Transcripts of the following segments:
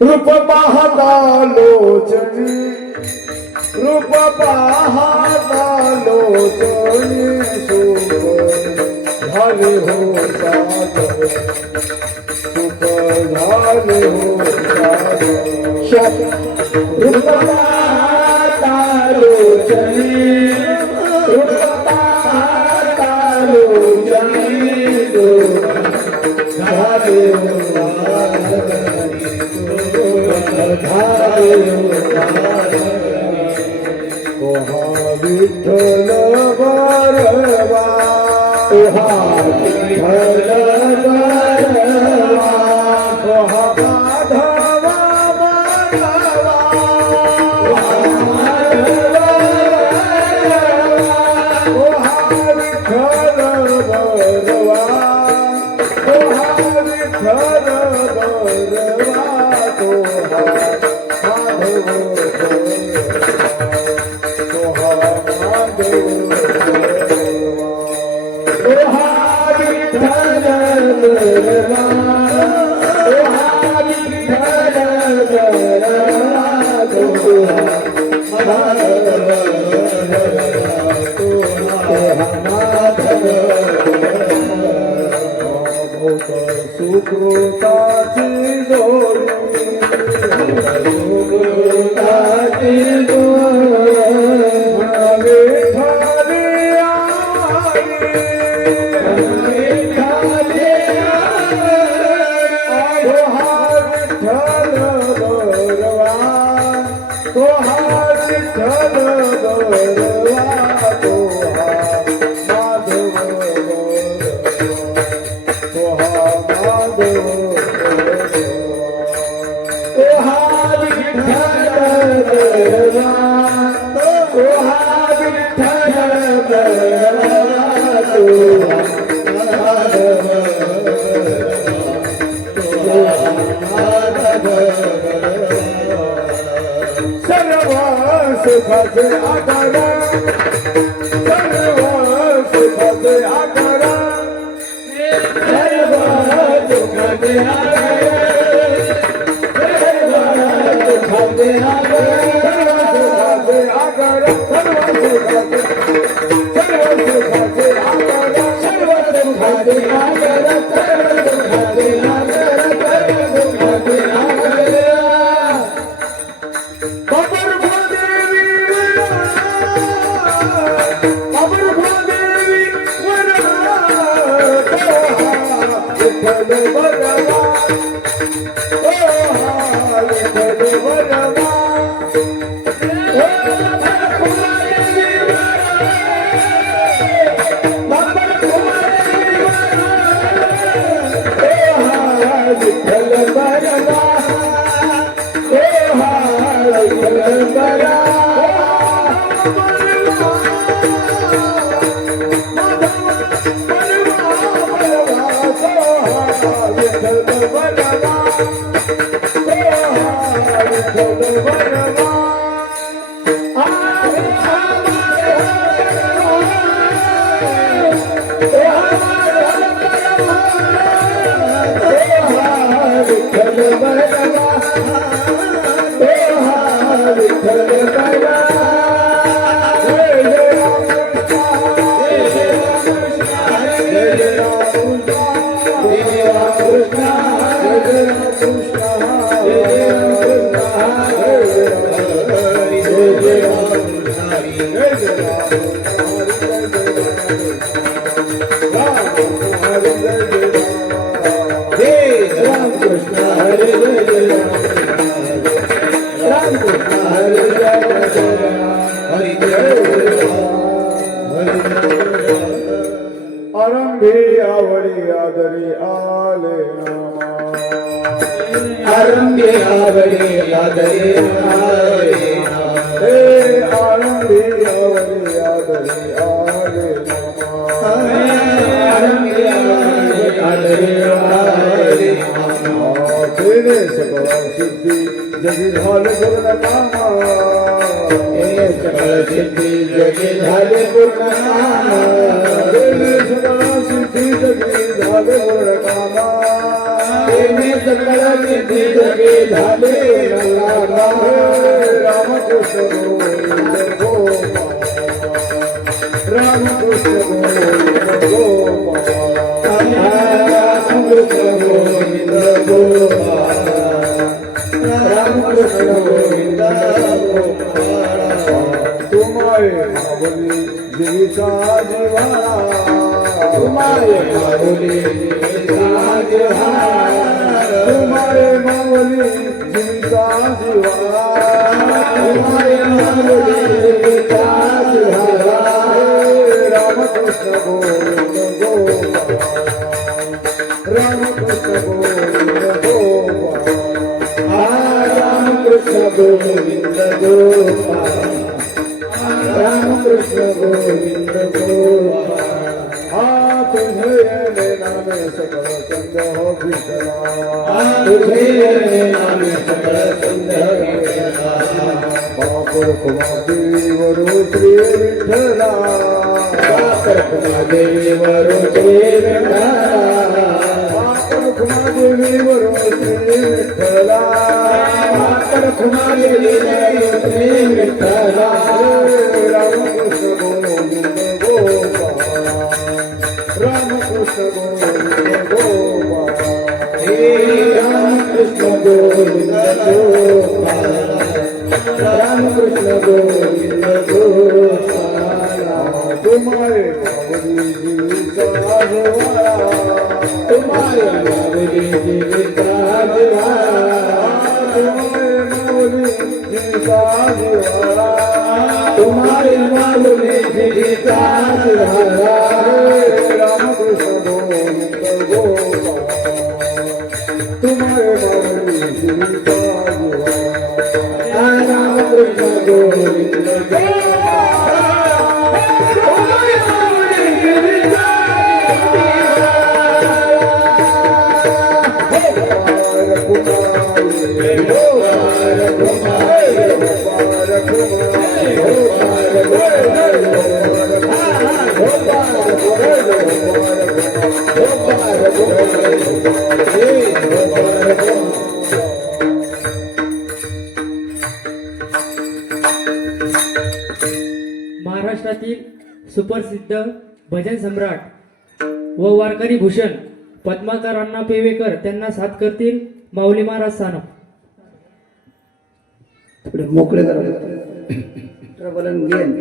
रूप पाहता लोचनी रूप पाहता लोचनी सुख झाले हो साध सुख झाले हो साध रूप पाहता लोचनी रूप पाहता लोचनी सुख झाले हो विठ्ठल बरवा विठ्ठल बरवा माधवा माधवा विठ्ठल बरवा विठ्ठल सुकृताची जोडी सुकृताची जोडी विठ्ठली सुखाचे आकारा सर्व सुखाचे आकारा सर्व सुखाचे आकारा सर्व सुखाचे आकारा सर्व सुखाचे आकारा सर्व सुखाचे आकारा सर्व सुखाचे आकारा सर्व विठ्ठल बरवा ओ हा विठ्ठल बरवा विठ्ठल बरवा ओ हा विठ्ठल बरवा आरंभी आवडी आदरी आले नामा आरंभी आवडे आदरे आले हे आरंभी आवडी आदरी आले नामा आरंभी आवडे आदरे आले तेने सकळ सिद्धी जगी झाले पूर्ण कामा हे सकळ सिद्धी जगे झाले पूर्ण कामा तेने सकळ सिद्धी जगी झाले पूर्ण कामा तेने सकळ सिद्धी जगे झाले पूर्ण कामा रामकृष्ण गोविंद गोपाल रामकृष्ण गोविंद गोपाल रामकृष्ण गोविंद गोपाल रामकृष्ण गोविंद गोपाल तुम्हारे मावली जीविता जीवाला तुम्हारे माऊली तुम्हारे मावली जीविता जीवाला तुम्हारे माऊली रामकृष्ण गोविंद गोपाल रामकृष्ण गोविंद गोपाल रामकृष्ण गोविंद गोपाल रामकृष्ण गोविंद गोपाल तुझे नामे सकळ चंद हो विठला तुझे नामे सकळ सुंदर बापर कुमादेवरो श्री विठ्ठला बापर कुमादेवरो श्री विठ्ठला बापर कुमादेवरो श्री विठ्ठला बापर कुमादेवरो श्री विठ्ठला रामकृष्ण गोविंद गोपाल रामकृष्ण गोविंद गोपाल रामकृष्ण गोविंद गोपाल रामकृष्ण गोविंद गोपाल तुम्हारे मावली जीविता जीवाला तुम्हारे माऊली जीविता जीवाला तुम्हारे मावली जीविता जीवाला तुम्हारे माऊली जीविता जीवाला रामकृष्ण गोविंद गोपाल तुम्हारे मावली जीविता जीवाला रामकृष्ण गोविंद महाराष्ट्रातील सुप्रसिद्ध भजन सम्राट व वारकरी भूषण पद्माकर अण्णा पेवेकर त्यांना साथ करतील माऊली महाराज सानप. थोडे मोकळे करा ट्रबल घेन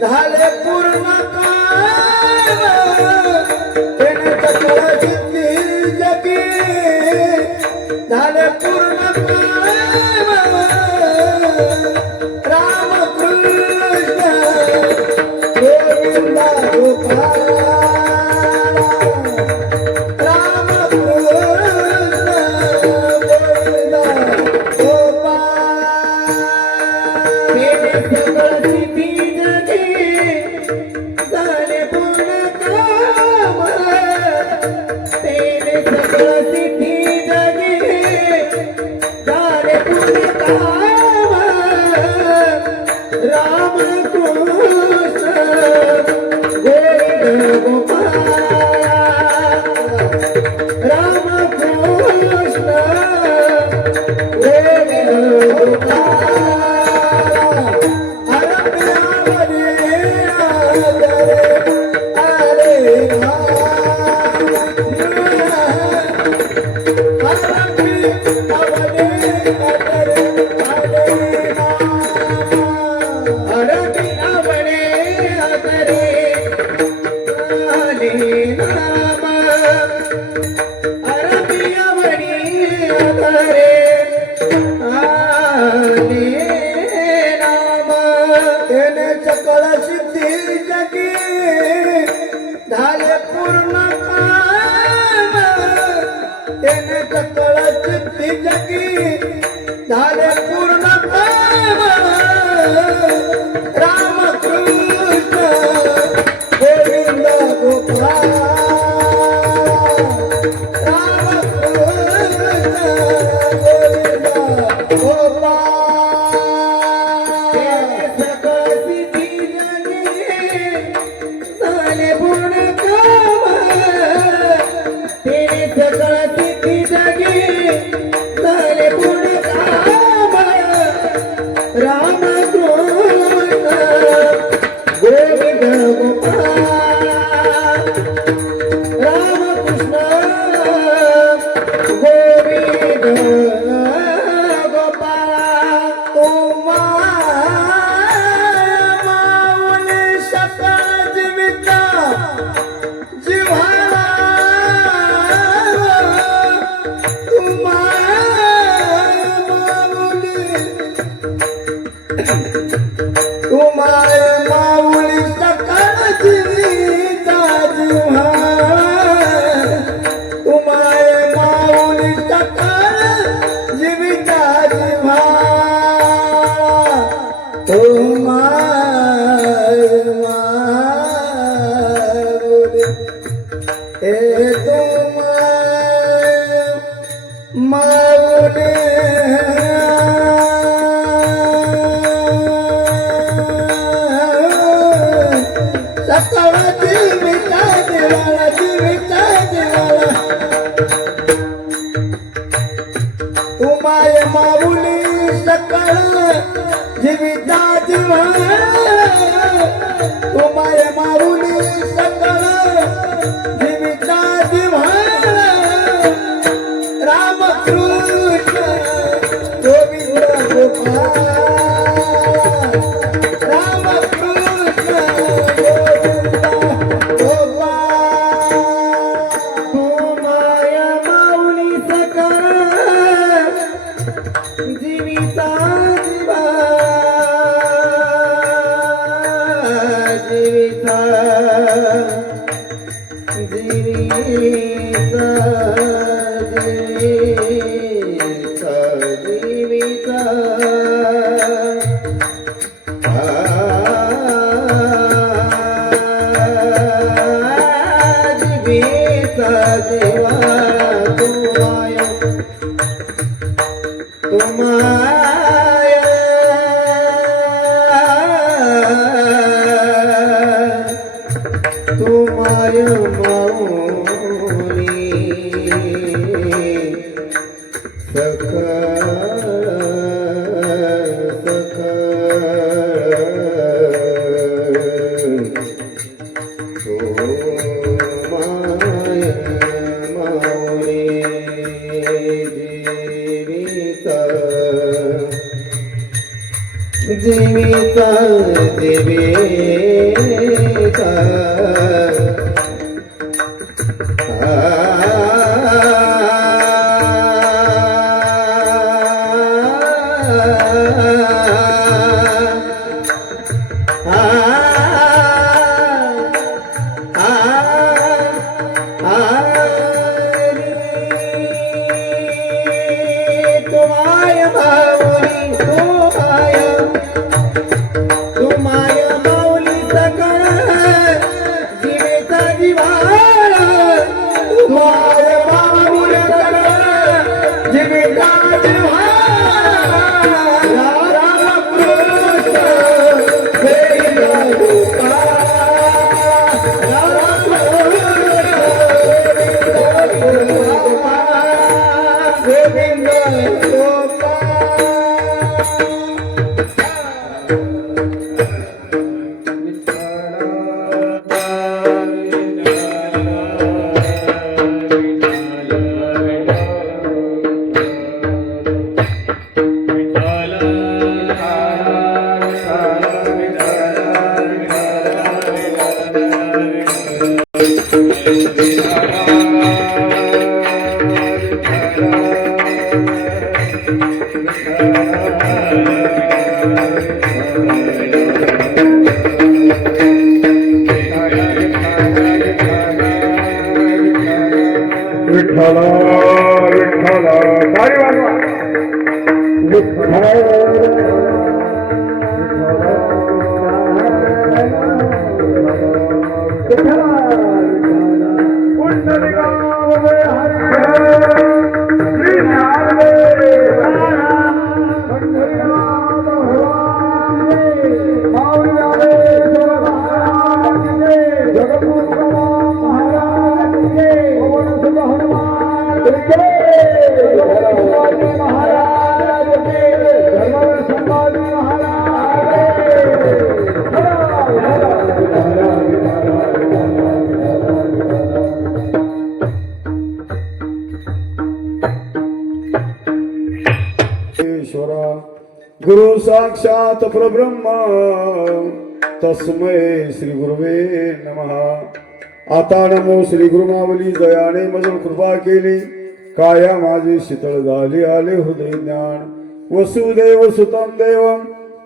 झाले पूर्ण काम त्याने सकळ सिद्धी जगी झाले पूर्ण काम राम कृष्ण गोविंद गोपाल राम कृष्ण गोविंद गोपाल तेने सकळ सिद्धी जगी झाले पूर्ण काम तेने सकळ सिद्धी जगी झाले पूर्ण काम राम कृष्ण गोविंद गोपाल राम कृष्ण गोविंद गोपाल अरबी आवडे आदरे आले नाम अरबी आवडी आदरे आले नाम त्याने सकळ सिद्धी जगी झाले पूर्ण काम त्याने सकळ सिद्धी जगी झाले पूर्ण काम राम कृष्ण गोविंद गोपाल राम कृष्ण गोविंद गोपाल सकळ सिद्धी जगी झाले पूर्ण काम तेने सकळ सिद्धी जगी झाले पूर्ण काम राम कृष्ण गोविंद गोपाल राम कृष्ण गोविंद गोपाल माऊली सकळ जीविता जिव्हाळा तुम्हारे माऊली सकळ जीविता जिव्हाळा तुम्हारे माऊली सकळ जीविता जिव्हाळा तुम्हारे माऊली हे तुम्हारे माऊली सकळ जीविता जिव्हाळा जीविता जिव्हाळा तुम्हारे माऊली सकळ जीविता जिव्हाळा तुम्हारे माऊली सकळ जीविता जिव्हाळा जीविता देविता विठ्ठल विठ्ठल टाळी वाजवा गुरु साक्षात परब्रह्म तस्मै श्री गुरुवे नमः। आता नमो श्री गुरुमावली जयाने मजल कृपा केली काया माझी शीतळ झाली आले हृदय ज्ञान वसुदेव सुतम देवम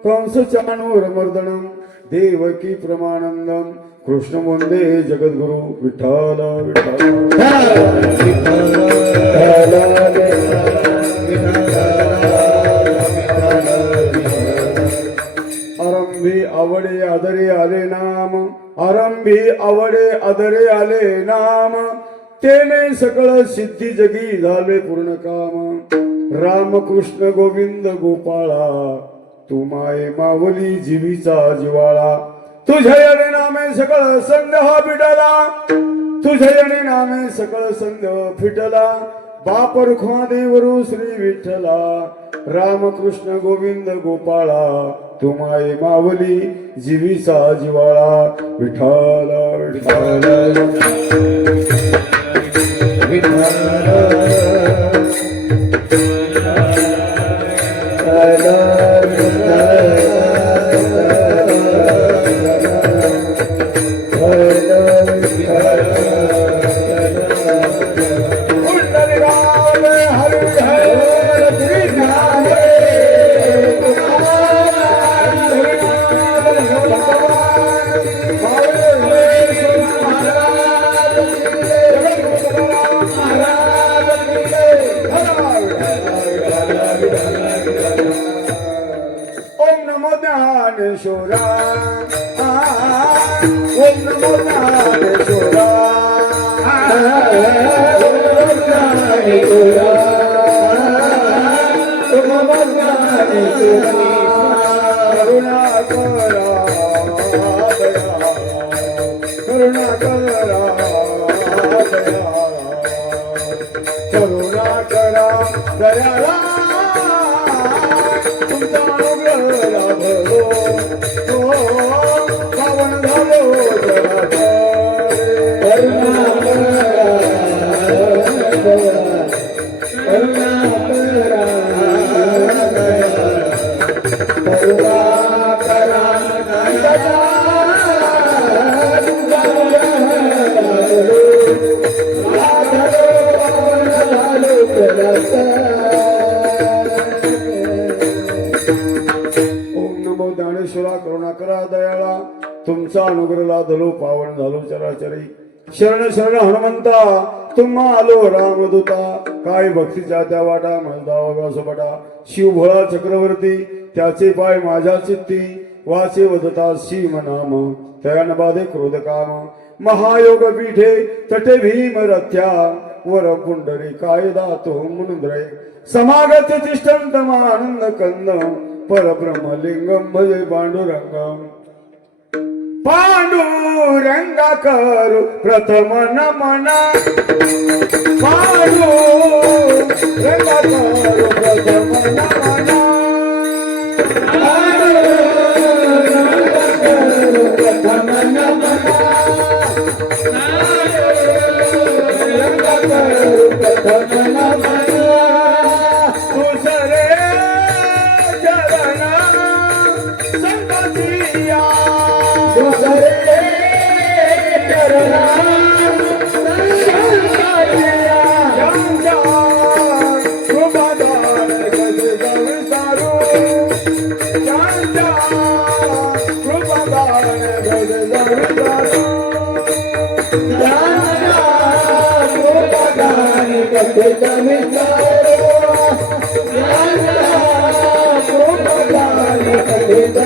कंस चाणूरमर्दनम देवकी प्रमानंदम कृष्ण वंदे जगद्गुरु विठ्ठल आरंभी आवडे आदरे आले नाम आरंभी आवडे आदरे आले नाम तेने सकळ सिद्धी जगी झाले पूर्ण काम राम कृष्ण गोविंद गोपाळा तू माये मावली जीवीचा जिवाळा तुझ्या याने नामे सकळ संदेह फिटला तुझ्या याने नामे सकळ संदेह फिटला बाप रुखमा देवरू श्री विठ्ठला राम कृष्ण गोविंद गोपाळा तू माये मावली जीवीचा जिवाळा विठ्ठल वाऱ्याला तुमचा अनुग्रह लाभलो पावन झालो जगाचा ओम नमो ज्ञानेश्वरा करुणाकरा दयाळा तुमचा अनुग्रह लाधलो पावन झालो चराचरी शरण शरण हनुमंता तुम्हा आलो रामदूता काय भक्तीच्या त्या वाटा म्हणता सोबटा शिव भोळा चक्रवर्ती त्याचे पाय माझ्या चित्ती वाचे वदता शिव नाम तयान बाधे क्रोध काम महायोग पीठे तटे भीम रथ्या वर पुंडरी कायदा तो मुनुंद्रय समागत तिष्ठन्तमानंद कंद परब्रह्मलिंगम भजे पांडुरंगम पांडुरंगा करू प्रथम नमना पांडुरंगा करू प्रथम नमना प्रथम नमना प्रथम नमना दुसरे चरण संगतिया दुसरे चरण संगतिया यांच्या कृपादान गजगज सारू यांच्या कृपादान गजगज सारू यांच्या कृपादान गजगज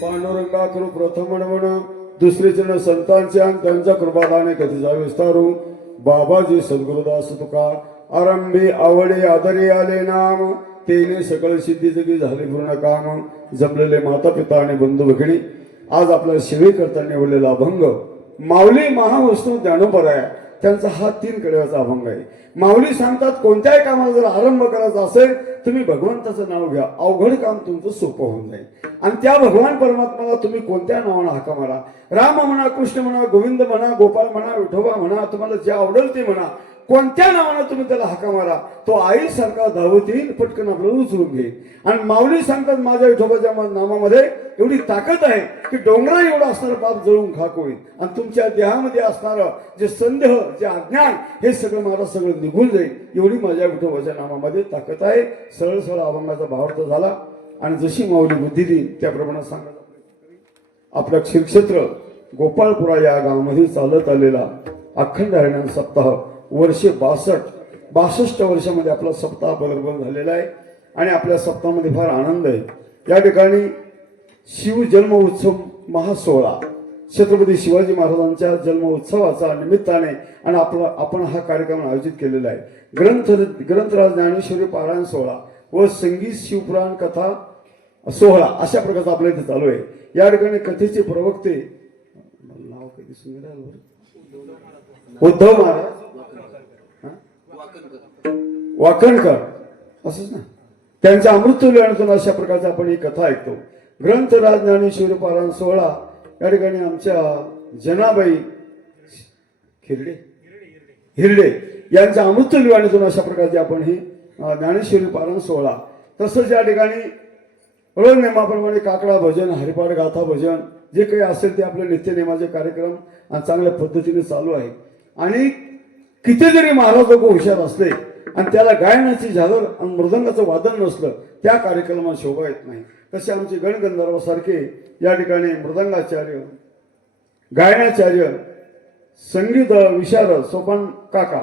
पांडुरंगाकरू प्रथम म्हणून दुसरे चरण संतांचे आणि त्यांच्या कृपादाने कधीचा विस्तारू बाबाजी सद्गुरुदास तुका आरंभी आवडे आदरे आले नाम तेने सकळ सिद्धी जगी झाले पूर्ण काम जमलेले माता पिता आणि बंधू भगिनी आज आपल्या सेवे करताना निवडलेला अभंग माऊली महावस्तू ज्ञानोपराय त्यांचा हा 3 कड्याचा अभंग आहे. माऊली सांगतात कोणत्याही कामाला जर आरंभ करायचा असेल तुम्ही भगवंताचं नाव घ्या अवघड काम तुमचं सोपं होऊन जाईल आणि त्या भगवान परमात्म्याला तुम्ही कोणत्या नावानं हाका मारा राम म्हणा कृष्ण म्हणा गोविंद म्हणा गोपाळ म्हणा विठोबा म्हणा तुम्हाला जे आवडेल ते म्हणा कोणत्या नावानं तुम्ही त्याला हाका मारा तो आईसारखा धावत येईल पटकन आपल्याला उचलून घेईल आणि माऊली सांगतात माझ्या विठोबाच्या नामामध्ये एवढी ताकद आहे की डोंगरा एवढं असणारं पाप जळून खाक होईल आणि तुमच्या देहामध्ये असणारं जे संदेह जे अज्ञान हे सगळं मला सगळं निघून जाईल एवढी माझ्या विठोबाच्या नामामध्ये ताकद आहे. सरळ सरळ अभंगाचा भावार्थ झाला आणि जशी माऊली बुद्धी दिली त्याप्रमाणे सांगत आपल्या क्षीरक्षेत्र गोपाळपुरा या गावामध्ये चालत आलेला अखंड हरिनाम सप्ताह वर्षे 62 वर्षामध्ये आपला सप्ताह बरोबर झालेला आहे आणि आपल्या सप्ताहामध्ये फार आनंद आहे. या ठिकाणी शिव जन्म उत्सव महासोहळा छत्रपती शिवाजी महाराजांच्या जन्म उत्सवाचा निमित्ताने आणि आपण हा कार्यक्रम आयोजित केलेला आहे. ग्रंथराज ज्ञानेश्वरी पारायण सोहळा व संगीत शिवपुराण कथा सोहळा अशा प्रकारचा आपल्या इथे चालू आहे. या ठिकाणी कथेचे प्रवक्ते नाव कधी उद्धव महाराज वाकणकर असंच ना त्यांच्या अमृततुल्य अशा प्रकारचा आपण ही कथा ऐकतो. ग्रंथराज ज्ञानेश्वरी पारायण सोहळा या ठिकाणी आमच्या जनाबाई हिरडे यांच्या अमृततुल्य अशा प्रकारचे आपण ही ज्ञानेश्वरी पारायण सोहळा तसंच या ठिकाणी रोज नेमाप्रमाणे काकडा भजन हरिपाठ गाथा भजन जे काही असेल ते आपले नित्यनेमाचे कार्यक्रम आणि चांगल्या पद्धतीने चालू आहे. आणि कितीतरी महाराज लोक हुशार असले आणि त्याला गायनाची झागर आणि मृदंगाचं वादन नसलं त्या कार्यक्रमात शोभा येत नाही. तसे आमचे गणगंधर्वासारखे या ठिकाणी मृदंगाचार्य गायनाचार्य संगीत विशारद सोपान काका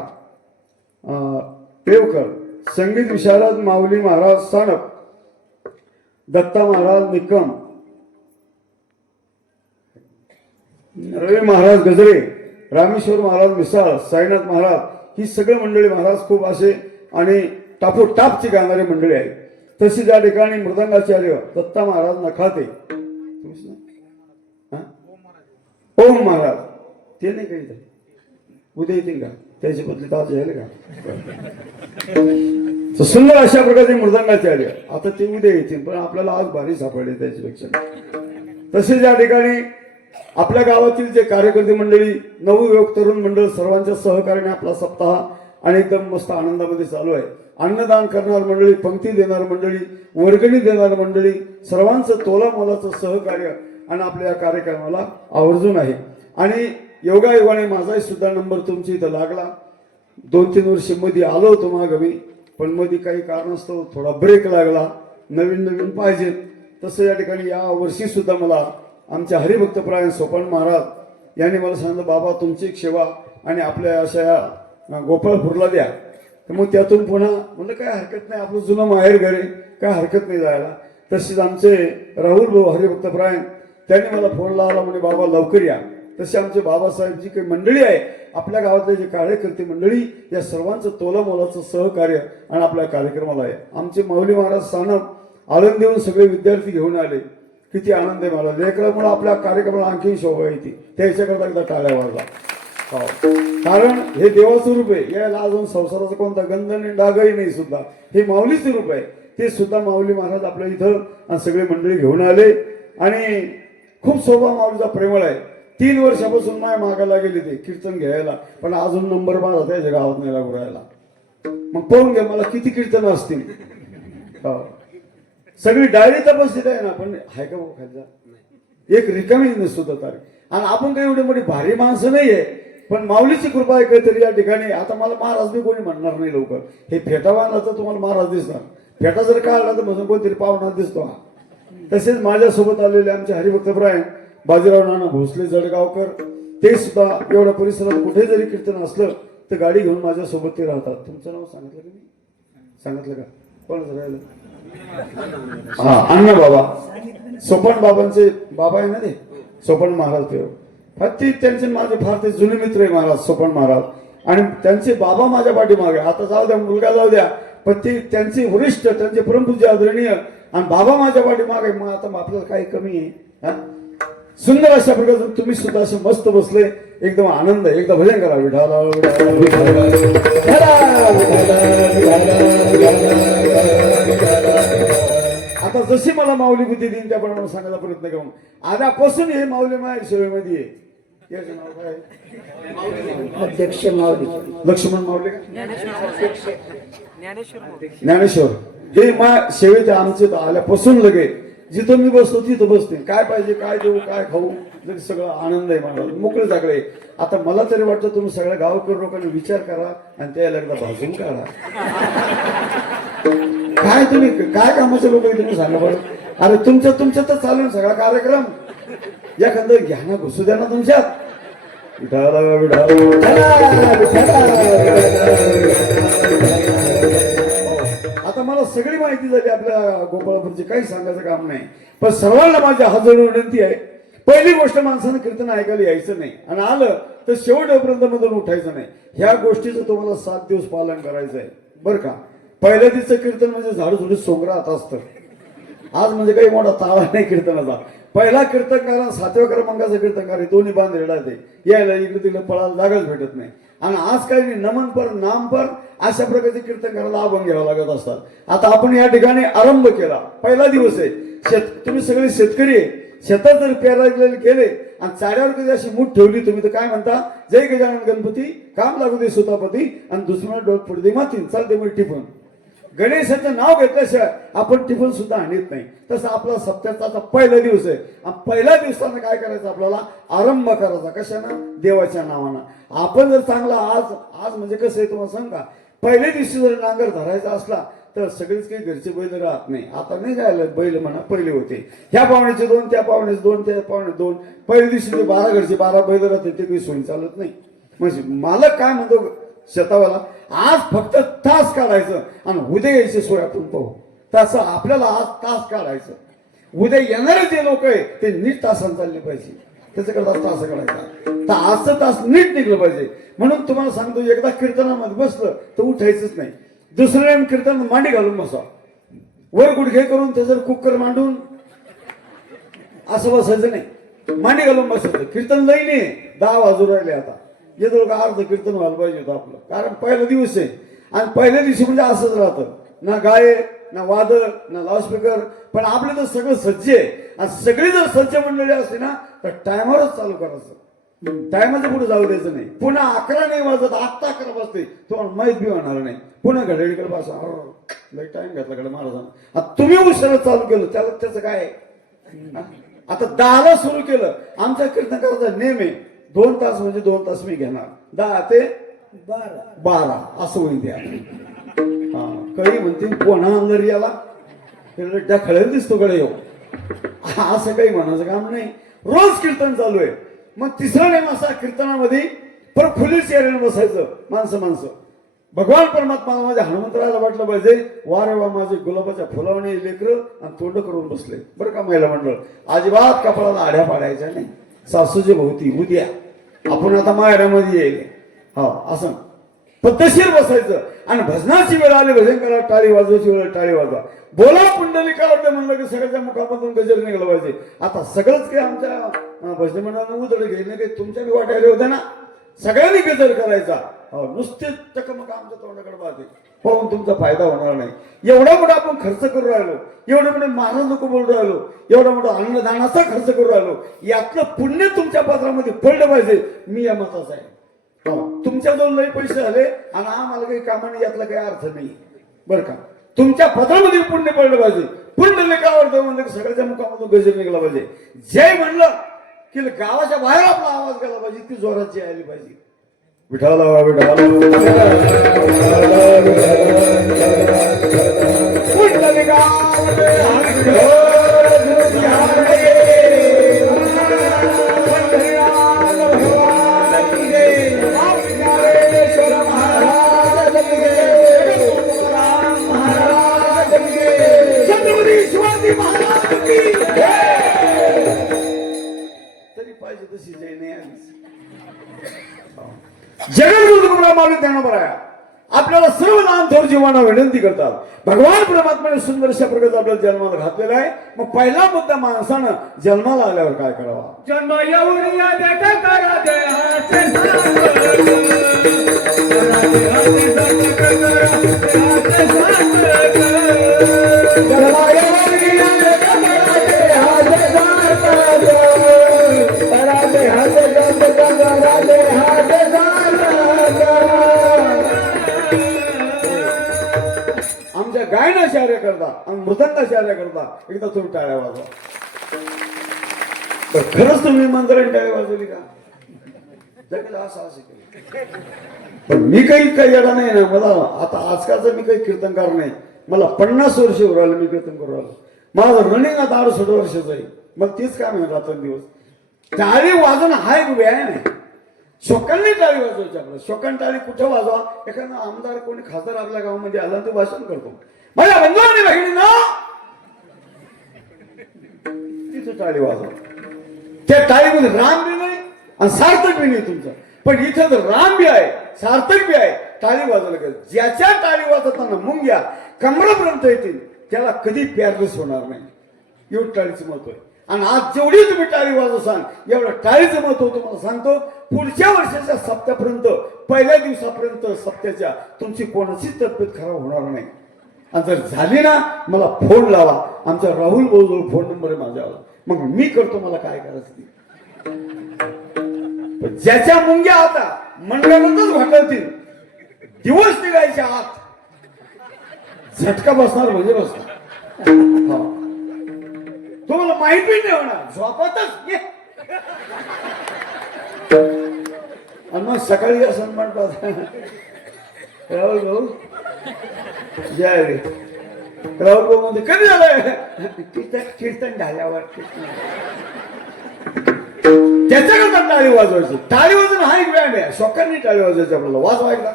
पेवकर संगीत विशारद माऊली महाराज सानप दत्ता महाराज निकम रवी महाराज गजरे रामेश्वर महाराज मिसाळ साईनाथ महाराज ही सगळे मंडळी महाराज खूप असे आणि टापोटापची गाणारी मंडळी आहे. तशी त्या ठिकाणी मृदंगाचार्य दत्ता महाराज नखाते ओम महाराज ते नाही काही उद्या येतील का त्याची बदली आज यायला का तर सुंदर अशा प्रकारचे मृदंगाचे आले आता ते उद्या येतील पण आपल्याला आज भारी सापडले त्याच्यापेक्षा तसेच या ठिकाणी आपल्या गावातील जे कार्यकर्ते मंडळी नवयुवक तरुण मंडळ सर्वांच्या सहकार्याने आपला सप्ताह आणि एकदम मस्त आनंदामध्ये चालू आहे अन्नदान करणार मंडळी पंक्ती देणार मंडळी वर्गणी देणार मंडळी सर्वांचं तोलामोलाचं सहकार्य आणि आपल्या या कार्यक्रमाला आवर्जून आहे आणि योगायोगाने माझाही सुद्धा नंबर तुमच्या इथं लागला 2-3 वर्ष मध्ये आलो होतो मागवी पण मध्ये काही कारणास्तव थोडा ब्रेक लागला नवीन पाहिजेत तसं या ठिकाणी या वर्षी सुद्धा मला आमच्या हरिभक्तपरायण सोपान महाराज यांनी मला सांगितलं बाबा तुमची एक सेवा आणि आपल्या अशा गोपाळपूरला द्या तर मग त्यातून पुन्हा म्हणलं काय हरकत नाही आपलं जुनं माहेर घरे काय हरकत नाही जायला तसेच आमचे राहुल भाऊ हरिभक्तपरायण त्यांनी मला फोन लावला म्हणे बाबा लवकर या तसे आमचे बाबासाहेब जी काही मंडळी आहे आपल्या गावातले जे कार्यकर्ते मंडळी या सर्वांचं तोलामोलाचं सहकार्य आणि आपल्या कार्यक्रमाला आहे आमचे माऊली महाराज सानप आळंदीहून सगळे विद्यार्थी घेऊन आले किती आनंद आहे मला लेकरामुळे आपल्या कार्यक्रमाला आणखी शोभा येते त्याच्याकरता एकदा टाळ्या वाजला हो कारण हे देवाचं रूप आहे याला अजून संसाराचा कोणता गंध आणि डागही नाही सुद्धा हे माऊलीचं रूप आहे ते सुद्धा माऊली महाराज आपल्या इथं सगळे मंडळी घेऊन आले आणि खूप शोभा माऊलीचा प्रेमळ आहे 3 वर्षापासून माय मागायला गेले ते कीर्तन घ्यायला पण अजून नंबर 12 त्याच्या गावात नाही लागू राहायला मग पाहून घ्या मला किती कीर्तन असतील हो सगळी डायरी तपासली आहे ना पण हाय का खायचा एक रिकामी नसतो तारीख आणि आपण काही एवढी मोठी भारी माणसं नाहीये पण माऊलीची कृपा आहे काहीतरी या ठिकाणी आता मला महाराज बी कोणी म्हणणार नाही लवकर हे फेटा बांधला तुम्हाला महाराज दिसणार फेटा जर काढला तर म्हणून कोणतरी पाहुणा दिसतो हा तसेच माझ्यासोबत आलेले आमचे हरिभक्तपरायण बाजीराव नाना भोसले जळगावकर ते सुद्धा एवढ्या परिसरात कुठे जरी कीर्तन असलं तर गाडी घेऊन माझ्यासोबत ते राहतात तुमचं नाव सांगितलं का मी सांगितलं का कोणाचं राहिलं हा अण्णा बाबा सोपन बाबांचे बाबा आहे ना ते सोपन महाराज ते ते त्यांचे माझे फार ते जुने मित्र आहे महाराज सोपन महाराज आणि त्यांचे बाबा माझ्या पाठीमागे आता जाऊ द्या मुलगा जाऊ द्या पण ते त्यांचे वरिष्ठ त्यांचे परमपूज्य आदरणीय आणि बाबा माझ्या पाठीमागे मग आता आपल्याला काही कमी आहे सुंदर अशा प्रकारचं तुम्ही सुद्धा असं मस्त बसले एकदम आनंद आहे एकदा भजन करा विठाला आता जशी मला माऊली बुद्धी देईन त्याप्रमाणे सांगायचा प्रयत्न करू आधापासून हे माऊली माहेर सेवेमध्ये आहे याचं नाव काय अध्यक्ष माऊली लक्ष्मण माऊली ज्ञानेश्वर हे मा सेवेत आमचे आल्यापासून लगे जिथं मी बसतो तिथं बसते काय पाहिजे काय देऊ काय खाऊ जरी सगळं आनंद आहे मला मोकळे जागळे आता मला तरी वाटतं तुम्ही सगळ्या गावकरी लोकांनी विचार करा आणि त्याला एकदा भाजून काढा काय तुम्ही काय कामाचे लोक तुम्ही सांगा बरं अरे तुमच्या तर चालू सगळा कार्यक्रम एखादं घ्या ना घुसू द्या ना तुमच्यात आता मला सगळी माहिती झाली आपल्या गोपाळपूरची काही सांगायचं काम नाही पण सर्वांना माझी हात विनंती आहे पहिली गोष्ट माणसानं कीर्तन ऐकायला यायचं नाही आणि आलं तर शेवटपर्यंत मधून उठायचं नाही ह्या गोष्टीचं तुम्हाला 7 दिवस पालन करायचं आहे बरं का पहिल्या दिवसाचं कीर्तन म्हणजे झाडझुडीत सोंगरात असतं आज म्हणजे काही मोठा ताळा नाही कीर्तनाचा पहिला कीर्तनकार 7व्या क्रमांकाचा कीर्तनकार हे दोन्ही बांध रेडाते यायला इकडे तिकडे पळायला जागाच भेटत नाही आणि आज काही नाही नमन पर नाम पर अशा प्रकारचे कीर्तनकाराला अभंग घ्यावा लागत असतात आता आपण या ठिकाणी आरंभ केला पहिला दिवस आहे तुम्ही सगळे शेतकरी आहे शेतात जर पेरायला गेले आणि चाऱ्यावर कधी अशी मूठ ठेवली तुम्ही तर काय म्हणता जय गजानन गणपती काम लागू दे सुतापती आणि दुसऱ्या डोळ पडू दे मातीन चालते मग टिफन गणेशाचं नाव घेतल्याशिवाय आपण टिफन सुद्धा आणत नाही तसं आपला सप्त्याचा पहिला दिवस आहे आणि पहिल्या दिवसानं काय करायचं आपल्याला आरंभ करायचा कशानं देवाच्या नावानं आपण जर चांगला आज म्हणजे कसं आहे तुम्हाला सांगा पहिल्या दिवशी जर नांगर धरायचा असला तर सगळेच काही घरचे बैल राहत नाही आता नाही राहिलं बैल म्हणा पहिले होते ह्या पाहुण्याचे 2 त्या पाहुण्याचे 2 त्या पाहुणे 2 पहिल्या दिवशी ते 12 घरचे 12 बैल राहते ते काही सोयी चालत नाही म्हणजे मालक काय म्हणतो शेतावाला आज फक्त तास काढायचं आणि उद्या यायची सोय आपण पाहू तसं आपल्याला आज तास काढायचं उद्या येणारे जे लोक आहे ते नीट तासानं चालले पाहिजे त्याच्याकरता तास काढायचा तर आजचं तास नीट निघलं पाहिजे म्हणून तुम्हाला सांगतो एकदा कीर्तनामध्ये बसलं तर उठायचंच नाही दुसऱ्या टाइम कीर्तन मांडी घालून बसा वर गुडघे करून त्याचं कुकर मांडून असं बसायचं नाही मांडी घालून बसायचं कीर्तन लई नाही 10 वाजू राहिले आता येतो का अर्ध कीर्तन व्हायला पाहिजे होतं आपलं, कारण पहिला दिवस आहे आणि पहिल्या दिवशी म्हणजे असंच राहतं, ना गाय ना वादळ ना लाऊडस्पीकर, पण आपलं तर सगळं सज्ज आहे आणि सगळी जर सज्ज मंडळी असते ना तर टायमावरच चालू करायचं, टायमाचं पुढे जाऊ द्यायचं नाही. पुन्हा 11 नाही वाजत, आत्ता 11 वाजते तुम्हाला माहीत बी होणार नाही. पुन्हा घड्याळीकडे बसा, लई टाइम घातला कडे महाराजांना. आता तुम्ही उशिरा चालू केलं त्याला त्याचं काय आहे? आता 10ला सुरू केलं, आमच्या कीर्तन करायचा नेम आहे 2 तास म्हणजे 2 तास मी घेणार, 10 ते 12 असं होईल त्या. हा काही म्हणते कोणा अंदर याला खळेल दिसतो कडे येऊ, असं काही म्हणायचं काम नाही. रोज कीर्तन चालू आहे. मग तिसरा नेम असा कीर्तनामध्ये प्रफुल्लित चेहऱ्याने बसायचं. माणसं भगवान परमात्मा माझ्या हनुमंतराला वाटलं पाहिजे वा रे वा माझे गुलाबाच्या फुलावणी लेकर आणि तोंड करून बसले. बरं का महिला मंडळ, अजिबात कपाळाला आड्या पाडायच्या नाही. सासूची भोवती उद्या आपण आता माहेरामध्ये येईल, हा असं पद्धतशीर बसायचं. आणि भजनाची वेळ आली भजन करा, टाळी वाजवायची वेळ टाळी वाजवा, बोला पुंडलिकाला म्हणलं की सगळ्याच्या मुखामधून गजर निघालं पाहिजे. आता सगळंच काही आमच्या भजन मंडळानं उदळ घेणे काही तुमच्या बी वाटायला होत्या ना, सगळ्यांनी गजर करायचा. हो नुसतेच चकमक आमच्या तोंडाकडे पाहते पाहून तुमचा फायदा होणार नाही. एवढा मोठा आपण खर्च करू राहिलो, एवढे मोठे महाराज लोक बोलू राहिलो, एवढा मोठा अन्नदानाचा खर्च करू राहिलो, यातलं पुण्य तुमच्या पात्रामध्ये पडलं पाहिजे. मी या मताचा आहे. तुमच्या जवळ लई पैसे झाले आणि आम्हाला काही कामाने यातला काही अर्थ नाही बरं का. तुमच्या पत्रामध्ये पुण्य पडलं पाहिजे. पुण्य लेखावर म्हणलं की सगळ्याच्या मुखामधून गजर निघाला पाहिजे. जय म्हणलं की गावाच्या बाहेर आपला आवाज गेला पाहिजे, ती जोराची आली पाहिजे. विठाला तरी पाहिजे तशी जय नाही आली. जगद्गुरु माऊली ज्ञानोबा आपल्याला सर्व लहान थोर जीवांना विनंती करतात. भगवान परमात्म्याने सुंदर अशा प्रकारचा आपल्याला जन्माला घातलेला आहे. मग पहिला मुद्दा माणसानं जन्माला आल्यावर काय करावा? जन्म येऊन या देता करा देहाचे आमच्या गायना शार्य करता आणि मृदंगा शार्य करता एकदा तुम्ही टाळ्या वाजवा. खरंच तुम्ही मंत्राने टाळ्या वाजवली का? असं केलं. पण मी काही येणार नाही ना. मला आता आजकालचं मी काही कीर्तनकार नाही. मला 50 वर्ष राहिलं मी कीर्तन करू राहिलो. माझं रनिंग आता 68 वर्षाचं आहे. मग तीच काम आहे रात्रंदिवस. टाळी वाजवणं हा एक व्यायाम आहे. शोकांनी टाळी वाजवायची. आपलं शोकान टाळी कुठं वाजवा? एखादा आमदार कोणी खासदार आपल्या गावामध्ये आला तो भाषण करतो. माझ्या बंधू आणि बहिणींना तिथं टाळी वाजवा. त्या टाळीमध्ये राम बी नाही आणि सार्थक बी नाही तुमचं. पण इथं तर राम बी आहे सार्थक बी आहे. टाळी वाजवलं का ज्याच्या टाळी वाजवताना मुंग्या कमरापर्यंत येतील त्याला कधी पॅरलेस होणार नाही. एवढं टाळीचं महत्व आहे. आणि आज जेवढी तुम्ही टाळी वाजवसान एवढं टाळीचं महत्व तुम्हाला सांगतो. पुढच्या वर्षाच्या सप्त्यापर्यंत पहिल्या दिवसापर्यंत सप्त्याच्या तुमची कोणाचीच तब्येत खराब होणार नाही. आणि जर झाली ना मला फोन लावा. आमच्या राहुल भाऊ फोन नंबर आहे माझ्यावर. मग मी करतो मला काय करायचं ते. ज्याच्या मुंग्या आता मंडळातच घाटवतील दिवस निघायच्या आत झटका बसणार म्हणजे बसणार. तुम्हाला माहिती नाही होणार झोपातच आणि मग सकाळी असं म्हणतात राहुल भाऊ जय रे. राहुल भाऊ म्हणते कधी झालंय? कीर्तन झाल्यावर. त्याच्याकरता टाळी वाजवायची. टाळी वाजवणं हा एक व्यायाम आहे. शोकांनी टाळी वाजवायची आपल्याला. वाजवा एकदा.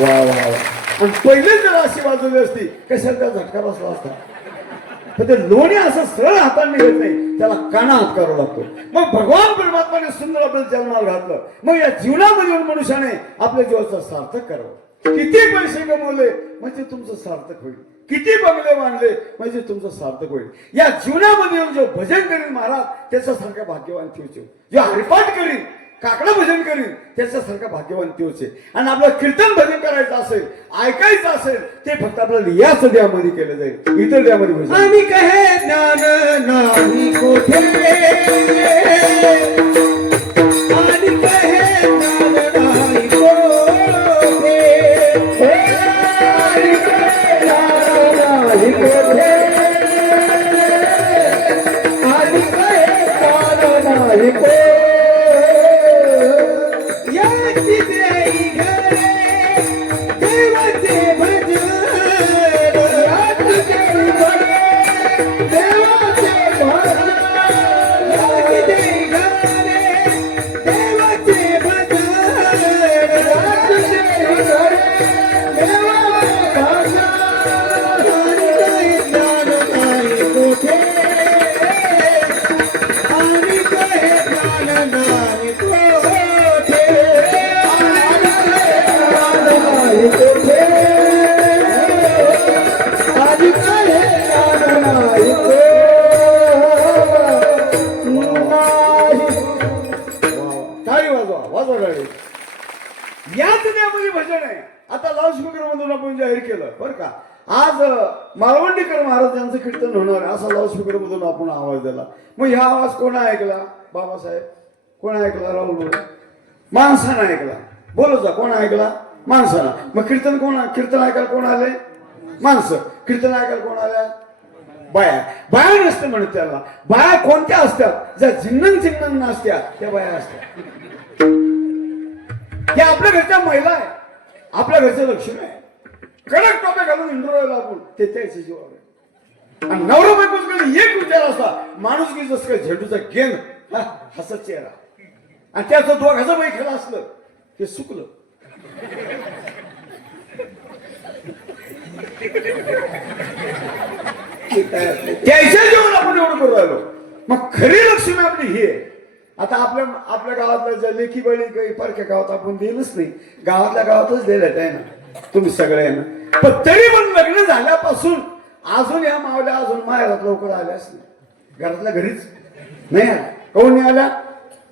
वा वा वा. आणि पहिले जर अशी वाजवली असती कशाला त्या झटका बसला असता. पण ते लोणी असं सरळ हाताने घेत नाही, त्याला काना हात करावा लागतो. मग भगवान परमात्माने सुंदर आपल्याला जन्माला घातलं. मग या जीवनामध्ये मनुष्याने आपल्या जीवाचं सार्थक करावं. किती पैसे कमवले म्हणजे तुमचं सार्थक होईल. किती बंगले बांधले म्हणजे तुमचं सार्थक होईल. या जीवनामध्ये येऊन जो भजन करीन महाराज त्याच्यासारखा भाग्यवान त्योच आहे. जो हरिपाठ करीन काकडं भजन करीन त्याच्यासारखा भाग्यवान त्योच आहे. आणि आपलं कीर्तन भजन करायचं असेल ऐकायचं असेल ते फक्त आपल्याला याच देहामध्ये केलं जाईल, इतर देहामध्ये भजन आणि कहे ज्ञान नाही कोठे, आणि कहे ज्ञान नाही कोठे, आणि कहे ज्ञान नाही कोठे, आणि कहे ज्ञान नाही कोठे. याची देई घरे देवाचे भजन, याची देई घरे देवाचे भजन, याची देई घरे देवाचे भजन, याची देई घरे देवाचे भजन. आणि काही ज्ञान नाही कोठे, आणि काही ज्ञान नाही कोठे, आणि कोठे, आणि काही ज्ञान नाही कोठे. टाळी वाजवा वाजवा टाळी. याच देहामध्ये भजन आहे. आता लाऊडस्पीकर मधून आपण जाहीर केलं बरं का. आज मालवंडीकर महाराज यांचं कीर्तन होणार आहे असा लाऊडस्पीकर मधून आपण आवाज दिला. मग ह्या आवाज कोणा ऐकला? बाबासाहेब कोणा ऐकला? राहुल बोल. माणसानं ऐकला. बोलत जा. कोणा ऐकला? माणसानं. मग कीर्तन ऐकायला कोण आले? माणसं. कीर्तन ऐकायला कोण आल्या? बाया. बाया नसते म्हणत त्याला. बाया कोणत्या असतात? ज्या झिंगण नसत्या त्या बाया असतात. त्या आपल्या घरच्या महिला आहे, आपल्या घरचे लक्ष्मी आहे. कडक टोप्या घालून इंडोरायला आपण ते त्याचे जीव आहे. आणि नवरा बायकोकडे एक विचार असा माणूस की जसं काय झेंडूचा गेंद हसत चेहरा आणि त्याचं दोघाचं बाई खेळ असलं ते सुकलं. त्याच्या जीवन आपण एवढं करू राहिलो. मग खरी लक्ष्मी आपली ही आहे. आता आपल्या गावातल्या ज्या लेखी बळी काही परक्या गावात आपण दिलंच नाही. गावातल्या गावातच दिलं आहे ना तुम्ही सगळ्यांना. पण तरी पण लग्न झाल्यापासून अजून या मावल्या अजून माहेरात लवकर आल्याच नाही. घरातल्या घरीच नाही आल्या. कोण नाही आल्या?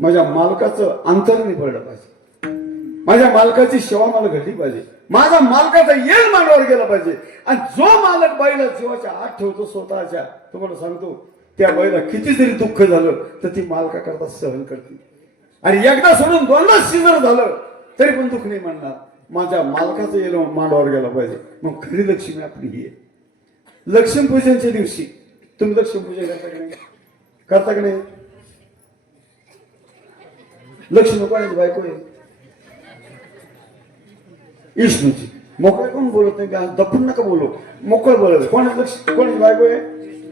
माझ्या मालकाचं अंतर नाही पडलं पाहिजे. माझ्या मालकाची सेवा मला घडली पाहिजे. माझा मालकाचा येल मांडवर गेला पाहिजे. आणि जो मालक बाईला जीवाच्या आत ठेवतो स्वतःच्या, तुम्हाला सांगतो त्या बाईला किती जरी दुःख झालं तर ती मालका करता सहन करते. आणि एकदा सोडून दोनदा शिजर झालं तरी पण दुःख नाही मानणार. माझ्या मालकाचं येल मांडवर गेला पाहिजे. मग खरी लक्ष्मी आपली ही आहे. लक्ष्मीपूजनच्या दिवशी तुम्ही लक्ष्मीपूजन करता की नाही? करता की नाही? लक्ष्मी कोणाची बायको आहे? विष्णूची. मोकळे कोण बोलत नाही? दपून नका बोलू. मोकळ बोलत. कोणाची बायको आहे?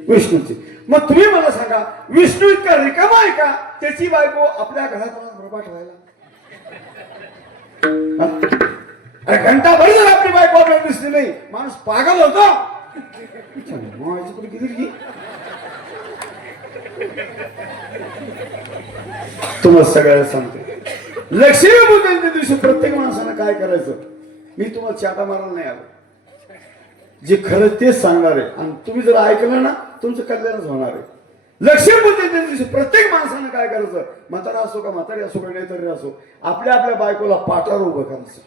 विष्णूची. मग तुम्ही मला सांगा विष्णू इतका रिकामा आहे का त्याची बायको आपल्या घरात रबाट व्हायला? अरे घंटाभर जर आपली बायको आपल्याला दिसली नाही माणूस पागल होतो. किती तुम्हाला सगळ्याला सांगतो लक्ष्मीपूजनच्या दिवशी प्रत्येक माणसानं काय करायचं. मी तुम्हाला चाटा मारायला नाही आलो. जे खरं तेच सांगणार आहे. आणि तुम्ही जर ऐकलं ना तुमचं कल्याणच होणार आहे. लक्ष्मीपूजनच्या दिवशी प्रत्येक माणसानं काय करायचं? म्हातारा असो का म्हातारी असो का नेतरी असो आपल्या बायकोला पाठावर उभं करायचं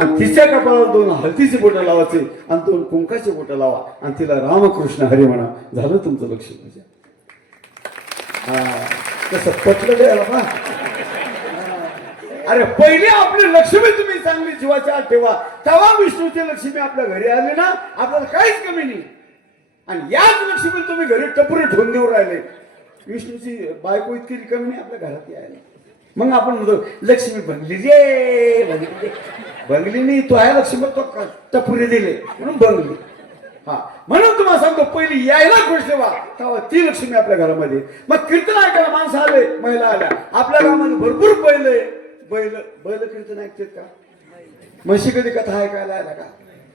आणि तिच्या कपाळावर 2 हळदीची बोटं लावायची आणि 2 कुंकाची बोटं लावा आणि तिला रामकृष्ण हरी म्हणा. झालं तुमचं लक्ष्मीपूजन. तसं पटलं द्यायला पा. अरे पहिले आपली लक्ष्मी तुम्ही चांगली जीवाच्या आत ठेवा तेव्हा विष्णूची लक्ष्मी आपल्या घरी आली ना आपल्याला काहीच कमी नाही. आणि याच लक्ष्मी तुम्ही घरी टपुरे ठेवून देऊ राहिले. विष्णूची बायको इतकी कमी नाही आपल्या घरात यायला. मग आपण म्हणतो लक्ष्मी बनली रे बंगली नाही तो आहे लक्ष्मी तो टपुरे दिले म्हणून बंगली. हा म्हणून तुम्हाला सांगतो पहिली यायला खुश ठेवा तेव्हा ती लक्ष्मी आपल्या घरामध्ये. मग कीर्तन ऐकायला माणसं आले महिला आल्या. आपल्या गावामध्ये भरपूर बैल कीर्तन ऐकतात का? म्हशी कधी कथा ऐकायला आल्या का?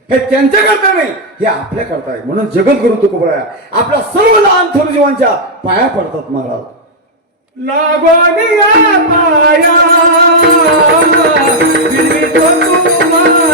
हे त्यांच्या करता नाही हे आपल्या करता आहे. म्हणून जगद्गुरु तुकोबराया आपल्या सर्व लहान थोर जीवांच्या पाया पडतात महाराज. लागोनिया पाया विनितो तुम्हाला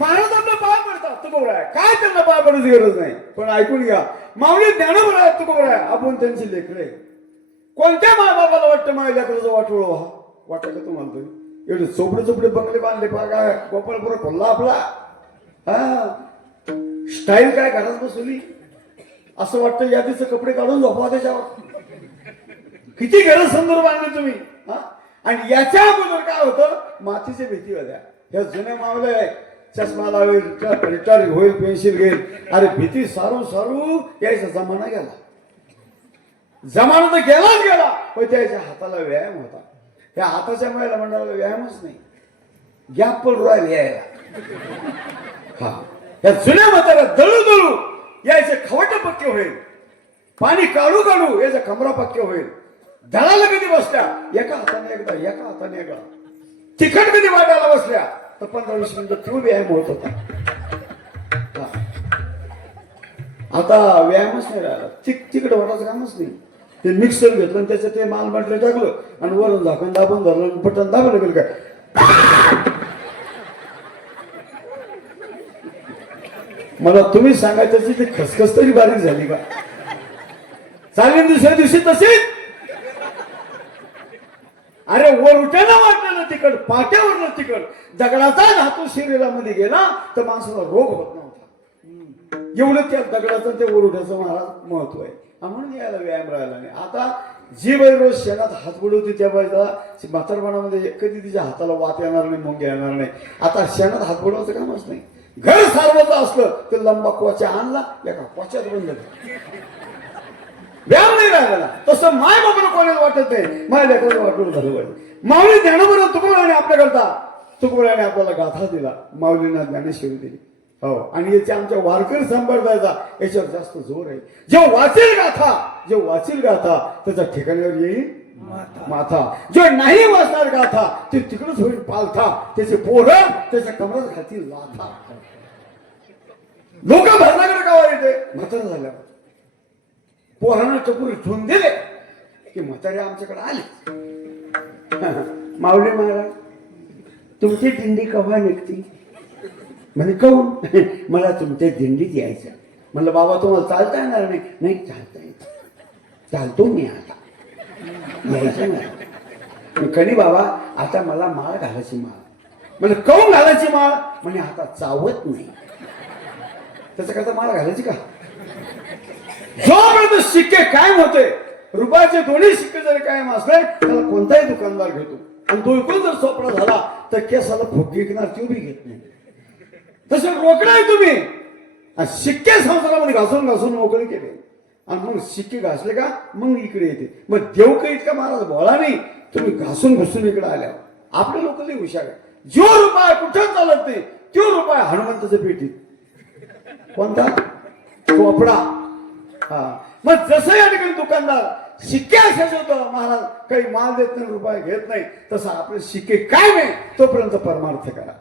महाराज आपलं पाय पडतात तुकोबर आहे, काय त्यांना पाय पडायची गरज नाही. पण ऐकून घ्या, माऊली ज्ञानोबर आहे तुकोबर आहे, आपण त्यांची लेकरे. कोणत्या मायबापाला वाटतं माझ्या लेकराचं वाटोळ व्हा? वाटत का तुम्हाला तरी? एवढे चोपडे बंगले बांधले पा काय गोपाळपुरा खोल्ला आपला. हा स्टाईल काय घरात बसवली, असं वाटतं यादीचे कपडे काढून झोपवा त्याच्यावर. किती गरज संदर्भ बांधले तुम्ही. हा आणि याच्या अगोदर काय होतं, मातीच्या भीती होत्या. ह्या जुन्या मावल्या चष्मा लावेल, रिटायर होईल, पेन्सिल घेईल. अरे भीती सारू सारू यायचा जमाना गेला. जमाना तर गेलाच गेला, पण त्याच्या हाताला व्यायाम होता. या हाताच्या मुळाला मंडळाला व्यायामच नाही, गॅप पण राहील यायला. हा या जुन्या म्हाताऱ्या दळू दळू यायचे खवट पक्के होईल, पाणी काढू काढू याचा कमरा पक्के होईल. दळाला कधी बसल्या एका हाताने एकदा, एका हाताने एकदा. तिखट कधी वाटायला बसल्या तर 15-20 मिनिटं तो व्यायाम होत होता. आता व्यायामच नाही राहिला, तिकट वाटायचं कामच नाही. ते मिक्सर घेतलं आणि त्याचं ते माल म्हटलं टाकलं आणि वरून झाकण दाबून धरलं आणि बटन दाबलं गेलं. काय मला तुम्ही सांगायचं ते खसखस तरी बारीक झाली का? चालेल दुसऱ्या दिवशी तशीच. अरे वर उठ्याला वाटलं तिकड, पाट्यावरनं तिकड, दगडाचा धातू शरीरामध्ये गेला तर माणसाला रोग होत नव्हता. एवढं त्या दगडाचं ते वर उठायचं महाराज महत्व आहे. म्हणून यायला व्यायाम राहिला नाही. आता जी बाई रोज शेणात हात बुडवते त्या बाईला म्हातारपणामध्ये कधी तिच्या हाताला वात येणार नाही, मुंग येणार नाही. आता शेणात हात बुडवायचं कामच नाही. घर सारवायचं असलं तर लंबा कोचा आणला, एका कोच्यात बंद व्यायाम नाही राहिला. तसं माय बाबाला कोणाला वाटत नाही, माझ्या लेकराला वाटून झालं पाहिजे. माऊली ज्ञानोबर तुकोबराने आपल्याकरता तुकोबराने आपल्याला गाथा दिला, माऊलींना ज्ञानेश्वरी दिली. हो आणि याचे आमच्या वारकरी संप्रदायाचा याच्यावर जास्त जोर आहे. जो वाचील गाथा त्याच्या ठिकाणावर येईल माथा. जो नाही वाचणार गाथा ते तिकडच होईल पालथा. त्याचे पोरं त्याच्या कमरात घातील लाथा. लोक भरणाकडे गावा येते म्हातारा झाल्यावर. पोरांना चपूर ठेवून दिले की म्हातारे आमच्याकडे आले. माऊली महाराज तुमची दिंडी केव्हा निघती? म्हणजे कहून मला तुमच्या दिंडीत यायचं. म्हणलं बाबा तुम्हाला चालता येणार नाही? नाही चालता येत, चालतो मी आता, यायचं नाही. कधी बाबा आता मला माळ घालायची माळ. म्हणजे कहून घालायची माळ? म्हणजे आता चावत नाही, त्याच्याकरता माळ घालायची का? जोपर्यंत शिक्के कायम होते, रुपयाचे दोन्ही शिक्के जर कायम असले त्याला कोणताही दुकानदार घेतो. आणि तो इकडून जर सोपडा झाला तर केसाला फुग विकणार तो बी घेत नाही. तसे रोकडे आहे तुम्ही. शिक्के संसारामध्ये घासून घासून मोकळे केले आणि मग शिक्के घासले का मग इकडे येते. मग देव काही इतका महाराज बोळा नाही, तुम्ही घासून घासून इकडे आल्यावर. आपले लोक लई हुशार आहे. जो रुपया कुठं चालत नाही तो रुपया हनुमंताच्या पेटीत. कोणता? चोपडा. हा मग जसं या ठिकाणी दुकानदार शिक्के असायचं होतं, महाराज काही माल देत नाही, रुपये घेत नाही, तसं आपले शिक्के काय नाही तोपर्यंत परमार्थ करा.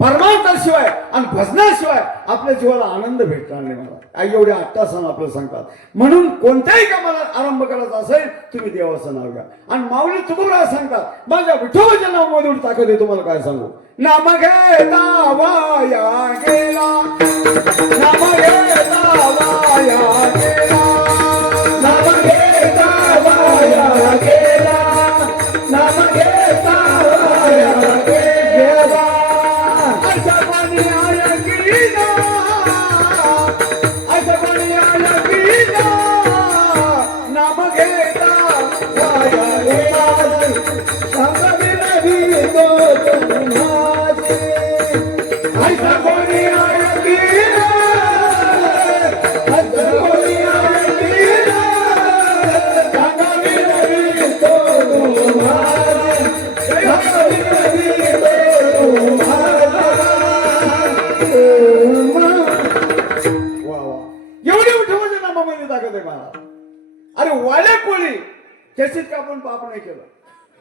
परमार्थाशिवाय आणि भजनाशिवाय आपल्या जीवाला आनंद भेटणार नाही मला. आई एवढे 8 तासानं आपल्याला सांगतात. म्हणून कोणत्याही कामाला आरंभ करायचा असेल तुम्ही देवाचं नाव घ्या. आणि माऊली तुकोबराय सांगतात माझ्या विठोबाच्या नावामध्ये एवढी ताकद आहे तुम्हाला काय सांगू. नाम घेता वाया गेला, नाम घेता वाया गेला, नाम घेता वाया गेला, नाम घेता वाया गेला. अशा पाणी आया गेला, अशा पाणी आया गेला, नाम घेता वाया गेला. सांगवी नवी तो तुम्हारे, अशा पाणी आया गेला, अशा पाणी आया गेला, सांगवी नवी तो तुम्हारे, सांगवी नवी तो तुम्हारे. वा वा, एवढी विठोबाच्या नामामध्ये ताकद आहे मला. अरे वाल्या कोळी त्याच्यात का आपण पाप नाही केलं.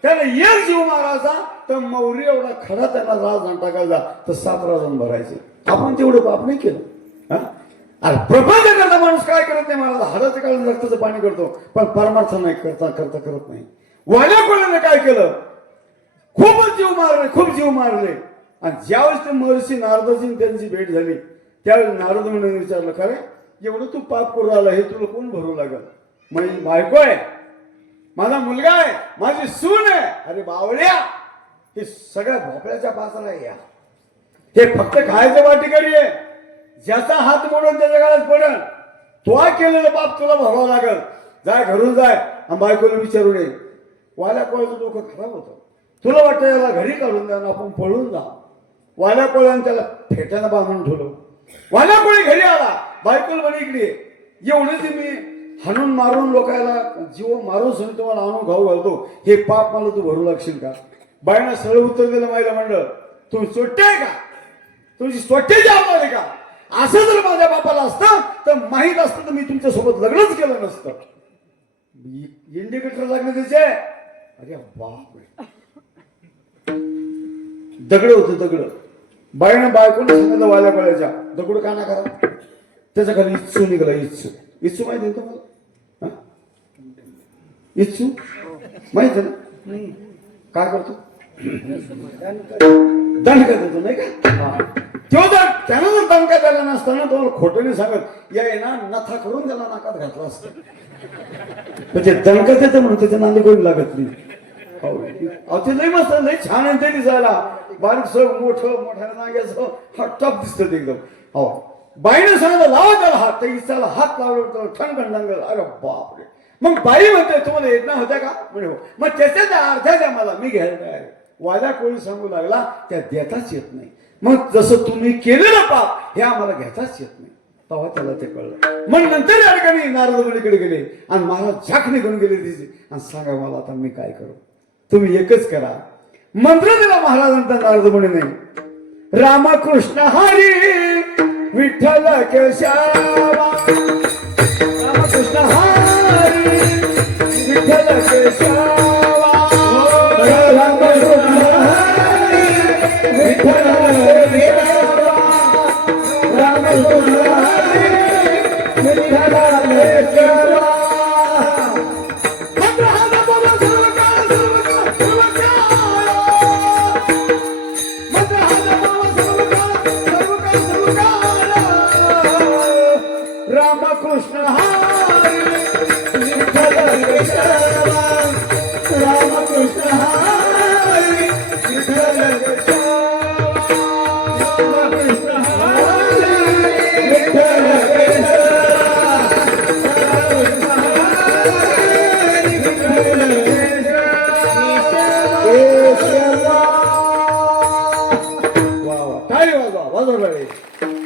त्याला एक जीव मारायचा तर मौरी एवढा खडा त्याला राज आणि टाकायचा तर 7 राजन भरायचे. आपण तेवढं पाप नाही केलं. हा? अरे प्रपंच करता माणूस काय करत नाही मला हाडाचं काढून रक्ताचं पाणी करतो पण परमार्थ नाही करत नाही. वाल्या कोळीने काय केलं, खूपच जीव मारले, खूप जीव मारले. आणि ज्यावेळेस ते महर्षी नारदाची त्यांची भेट झाली त्यावेळेस नारद म्हणून विचारलं का रे एवढं तू पाप करू आला हे तुला कोण भरू लागल. माझी बायको आहे, माझा मुलगा आहे, माझी सून आहे. अरे बावळ्या हे सगळ्या भोपळ्याच्या पासाला या, हे फक्त खायचं वाटेकरी आहे. ज्याचा हात मोडून त्याच्या काळात पडल तो केलेलं पाप तुला भरावं लागल. जाय घरून जाय आणि बायकोला विचारू नये. वाल्या कोळ्याचं डोकं खराब होतं. तुला वाटतं याला घरी काढून द्या ना आपण पळून जा. वाल्या कोळ्यानं त्याला फेट्यानं बांधून ठेवलं. वाल्या कोळी घरी आला, बायकोला म्हणे इकडे एवढंच मी हाणून मारून लोकायला जीव मारून सुद्धा तुम्हाला आणून खाऊ घालतो, हे पाप मला तू भरू लागशील का. बाईनं सरळ उत्तर दिलं माहिला म्हणलं तू चोट्टे आहे का, तुमची स्वट्टेची आवड आहे का. असं जर माझ्या बापाला असतं तर माहीत असतं तर मी तुमच्यासोबत लग्नच केलं नसतं. इंडिकेटर लागले त्याचे. अरे बाप, दगड होते दगड. बाईनं बायकोने सांगितलं वाल्या कोळ्याच्या दगड काना करा. त्याच्या खाली इच्छू निघाला. इच्छू इच्छू माहिती आहे तुम्हाला. इच्छू माहिती ना काय करतो, दणका देतो नाही का. तो जर त्यानं जर दणका द्यायला नसताना तो खोटं सांगत या ना नथा करून त्याला नाकात घातला असतं. म्हणजे दणका देतं म्हणून त्याच्या नांदी कोणी लागत नाही. ते लई मस्त लई छान आहे ते दिसायला. बारीक मोठ्या नाग्याचं टप दिसत एकदम. हो बाईनं सांगितलं लावा त्याला हात, त्या इचाला हात लावला ठणठण. अरे बापरे. मग बाई म्हणते तुम्हाला येत होत्या का म्हणे हो. मग त्याच्याच अर्ध्या द्या मला, मी घ्यायला तयार. वाल्या कोळी सांगू लागला त्या देताच येत नाही. मग जसं तुम्ही केलेलं पाप हे आम्हाला घेताच येत नाही. तेव्हा त्याला ते कळलं. मग नंतर या ठिकाणी नारदमुनीकडे गेले आणि महाराज झाक निघून गेले तिचे आणि सांगा मला आता मी काय करू. तुम्ही एकच करा. मंत्र दिला महाराजांचा नारदमुनीने. रामकृष्ण हरी विठ्ठल केशवा, रामकृष्ण हरी विठ्ठल केशवा, रामकृष्ण हरी विठ्ठल केशवा, रामकृष्ण हरी विठ्ठल केशवा. रामकृष्ण हरी विठ्ठल केशवा, रामकृष्ण हरी विठ्ठल केशवा, रामकृष्ण हरी विठ्ठल केशवा, रामकृष्ण हरी विठ्ठल केशवा. वा वा, टाळी वाजवा वाजवा.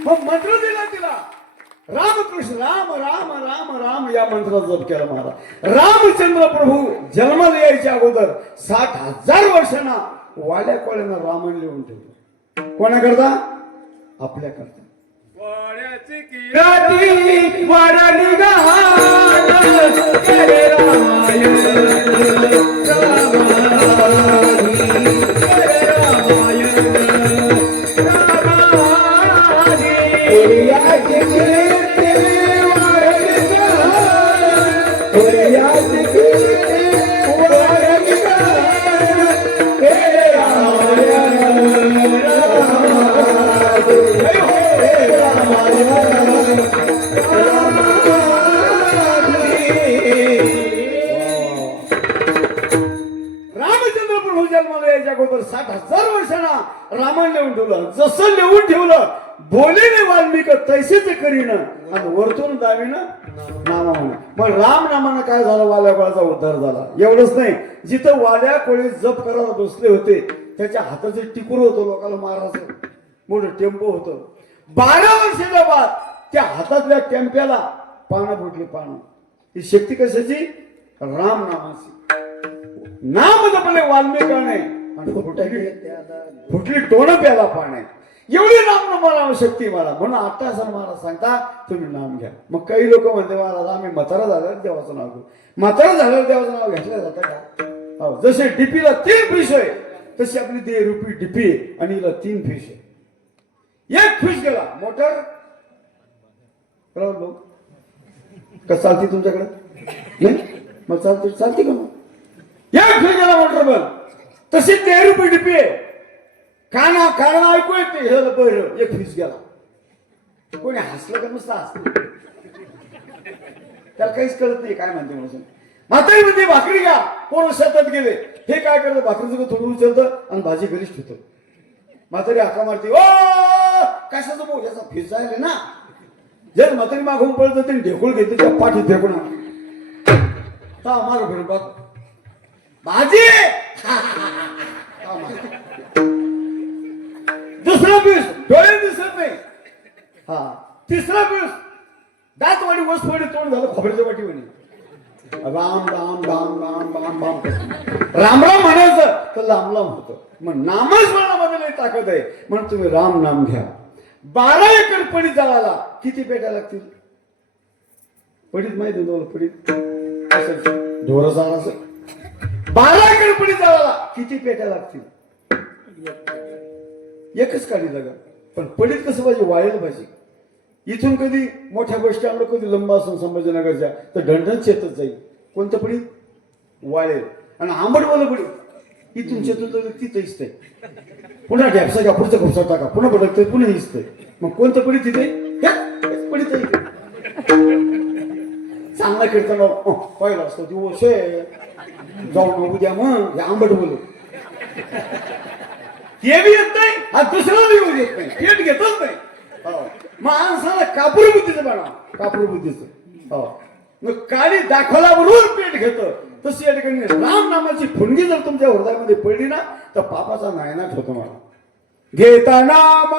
मग मंत्र दिला तिला. रामकृष्ण राम राम राम राम या मंत्राचा जप केला महाराज. रामचंद्र प्रभू जन्माला यायच्या अगोदर 60,000 वर्षांना वाल्या कोळ्यांना रामायण लिहून ठेवलं. कोणाकरता? आपल्याकरता. वाड्याची किराती वाडा निघाल करे रामायण, रामायण करे रामायण. होळीयाची कीर्ती वाढली ग, होळीयाची कीर्ती वाढली ग. हे रामायण रामचंद्र प्रभू जन्माला यायच्या अगोदर 60,000 वर्षांना रामायण लिहून ठेवलं. जसं लिहून ठेवलं बोलेने वाल्मिक तैसेच करीन आणि वरतून दावीनं नामा म्हणा. मग राम नामानं काय झालं, वाल्या कोळाचा उद्धार झाला. एवढंच नाही, जिथं वाल्या कोळी जप करायला बसले होते त्याच्या हाताचे टिकूर होतं, लोकांना मारायचं मोठं टेम्पो होतं. 12 वर्षाच्या बाद त्या हातातल्या टेम्प्याला पानं फुटली. पानं ही शक्ती कशाची? राम नामाची. नाम जपले वाल्मिकाने आणि फुटली टोणं प्याला पाण्यात. एवढी नाम मला शक्ती मला. म्हणून आता असं मला सांगता तुम्ही नाम घ्या. मग काही लोक म्हणते मला आम्ही म्हातारा झाल्यावर देवाचं नाव घेऊ. म्हातारा झाल्यावर देवाचं नाव घेतलं जातं का? हो, जसे डीपीला 3 फिश आहे तशी आपली ते रुपी डीपी आहे आणि हिला 3 फिश आहे. एक फिश गेला मोटर लोक का चालती तुमच्याकडे? नाही मग चालती का? मग एक फिश गेला मोटर बंद. तशी 13 रुपये डीपी आहे. काना ऐकू येते हे बरं. एक फिश गेला. कोणी हसलं का? नुसतं हसलं, त्याला काहीच कळत नाही काय म्हणते म्हणून. म्हातारी म्हणते भाकरी घ्या. पोरं शेतात गेले. हे काय करतं, भाकरीचं थोडं उचलतं आणि भाजी घरीच ठेवतं. म्हातारी हाका मारते, ओ कशाचं भाऊ याचा फिश जायला ना. जर म्हातारी मागून पळत होते ढेकूळ घेतली त्या पाठीत फेकून मार फिरून बघ भाजी. दुसरा पीस डोळे दिसत नाही. हा तिसरा पीस दातवाडी वसवाडी तोंड झालं खोबऱ्याच्या वाटी म्हणे. राम राम राम राम राम राम राम राम म्हणायचं तर लांब लांब होतं. मग नामस्मरणामध्ये लई ताकद आहे. म्हणून तुम्ही राम नाम घ्या. 12 एकर पडीत जाळाला किती पेट्या लागतील? पडीत माहिती तुम्हाला? पडीत ढोर जाळाचं 12 एकर पडीत जाळाला किती पेट्या लागतील? एकच काढी जागा. पण पडीत कसं पाहिजे? वाळेल पाहिजे. इथून कधी मोठ्या बस स्टँडला कधी लंबा असून संभाजीनगरच्या तर ढणढण शेतच जाईल. कोणतं पडीत? वाळेल. आणि आंबटवालं पडीत इथून शेतून तर तिथं इचतंय. पुन्हा ढ्यापसा घ्या, पुढचा खुपसा टाका, पुन्हा भडकतंय, पुन्हा इचतंय. मग कोणतं पडीत तिथे? पडीत चांगला कीर्तन पहिला असतो दिवस जाऊन उद्या मग आंबट बोलू ते बी येत नाही. हा दुसरा बी येत नाही. पेट घेतच नाही. माणसाला कापूर बुद्धीचं बनवा. कापूर बुद्धीचं. हो मग काळी दाखवला बरोबर पेट घेतं. तशी या ठिकाणी राम नामाची फुणगी जर तुमच्या हृदयामध्ये पडली ना तर पापाचा नायनाट होतो. मला घेता नाम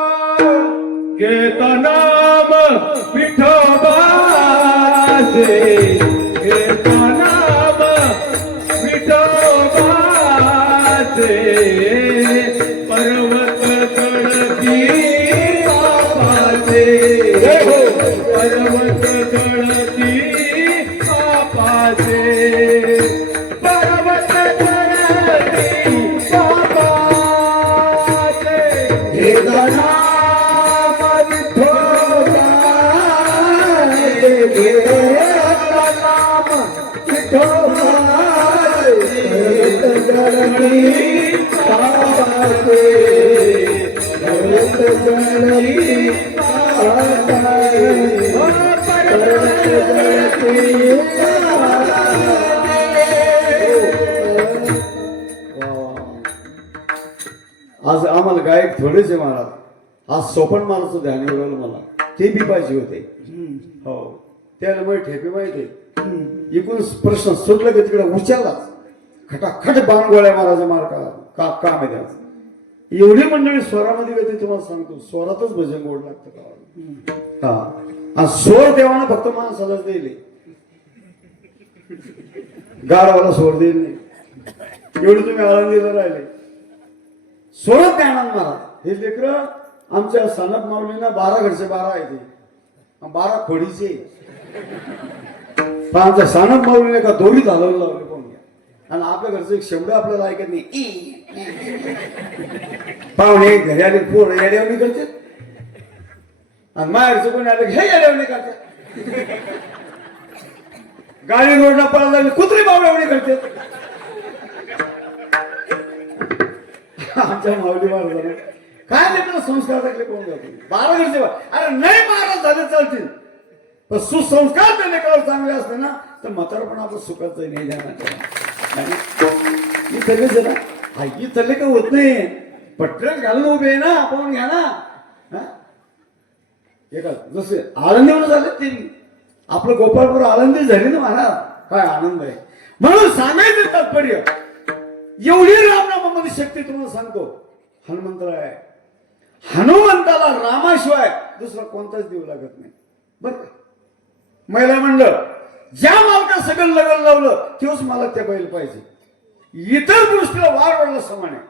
विठोबाचे, घेता नाम विठोबाचे. पर्वत गळती पापाचे, पर्वत गळती पापाचे, पर्वत गळती पापाचे. घेता नाम विठोबाचे, घेता नाम विठोबाचे. आज आम्हाला गायक थोडेसे महाराज. आज सोपन मालाचं ध्यान मिळवलं मला. ते बी पाहिजे होते. हो त्याला मग ठेपे माहिती. एकूण प्रश्न सुटलं की तिकडे उचललाच खटाखट बाणगोळ्या महाराजा मार्का काम आहे त्याचं. एवढी मंडळी स्वरामध्ये येते तुम्हाला सांगतो. स्वरातच भजन गोड लागतं का? हा स्वर देवाना फक्त माणसालाच दिले. गाडवाला स्वर देईल नाही. एवढी तुम्ही आळंदीला राहिले. स्वरच ज्ञानान महाराज हे लेकर आमच्या सनप माऊलीना 12 घरचे 12 आहे ते 12 खोडीचे. पण आमच्या सानप माऊलीने का दोरी घालवलं लावले कोण घ्या. आणि आपल्या घरचं एक शेवडं आपल्याला ऐकत नाही. पाहुणे घरी आले पोर येड्यावणी करते. आणि माहेरचं कोणी आलं हे येडवणी करते, गाडी रोडला पळाला कुत्री बावडवणी करते. आमच्या माऊली महाराजांना काय मित्र संस्कार टाकले कोण जातो 12 वर्ष. अरे नाही महाराज झाले चालतील, पण सुसंस्कार त्या लेकरावर चांगले असते ना तर म्हातारपण आपण सुखात नाही जाणार. ही तल्ले ना हा ही तल्ले का होत नाही, पट्ट्यात घालून उभे आहे ना आपण घ्या ना. एका जसे आळंदीवर झाले ते आपलं गोपाळपूर आळंदी झाली ना महाराज, काय आनंद आहे. म्हणून सांगायचं तात्पर्य एवढी रामनामामध्ये शक्ती तुम्हाला सांगतो. हनुमंतराय हनुमंताला रामाशिवाय दुसरा कोणताच देऊ लागत नाही बरं का. महिला म्हणलं ज्या मालका सगळं लग्न लावलं तेव्हाच मला त्या बैल पाहिजे. इतर गोष्टीला वार वाढला समान आहे.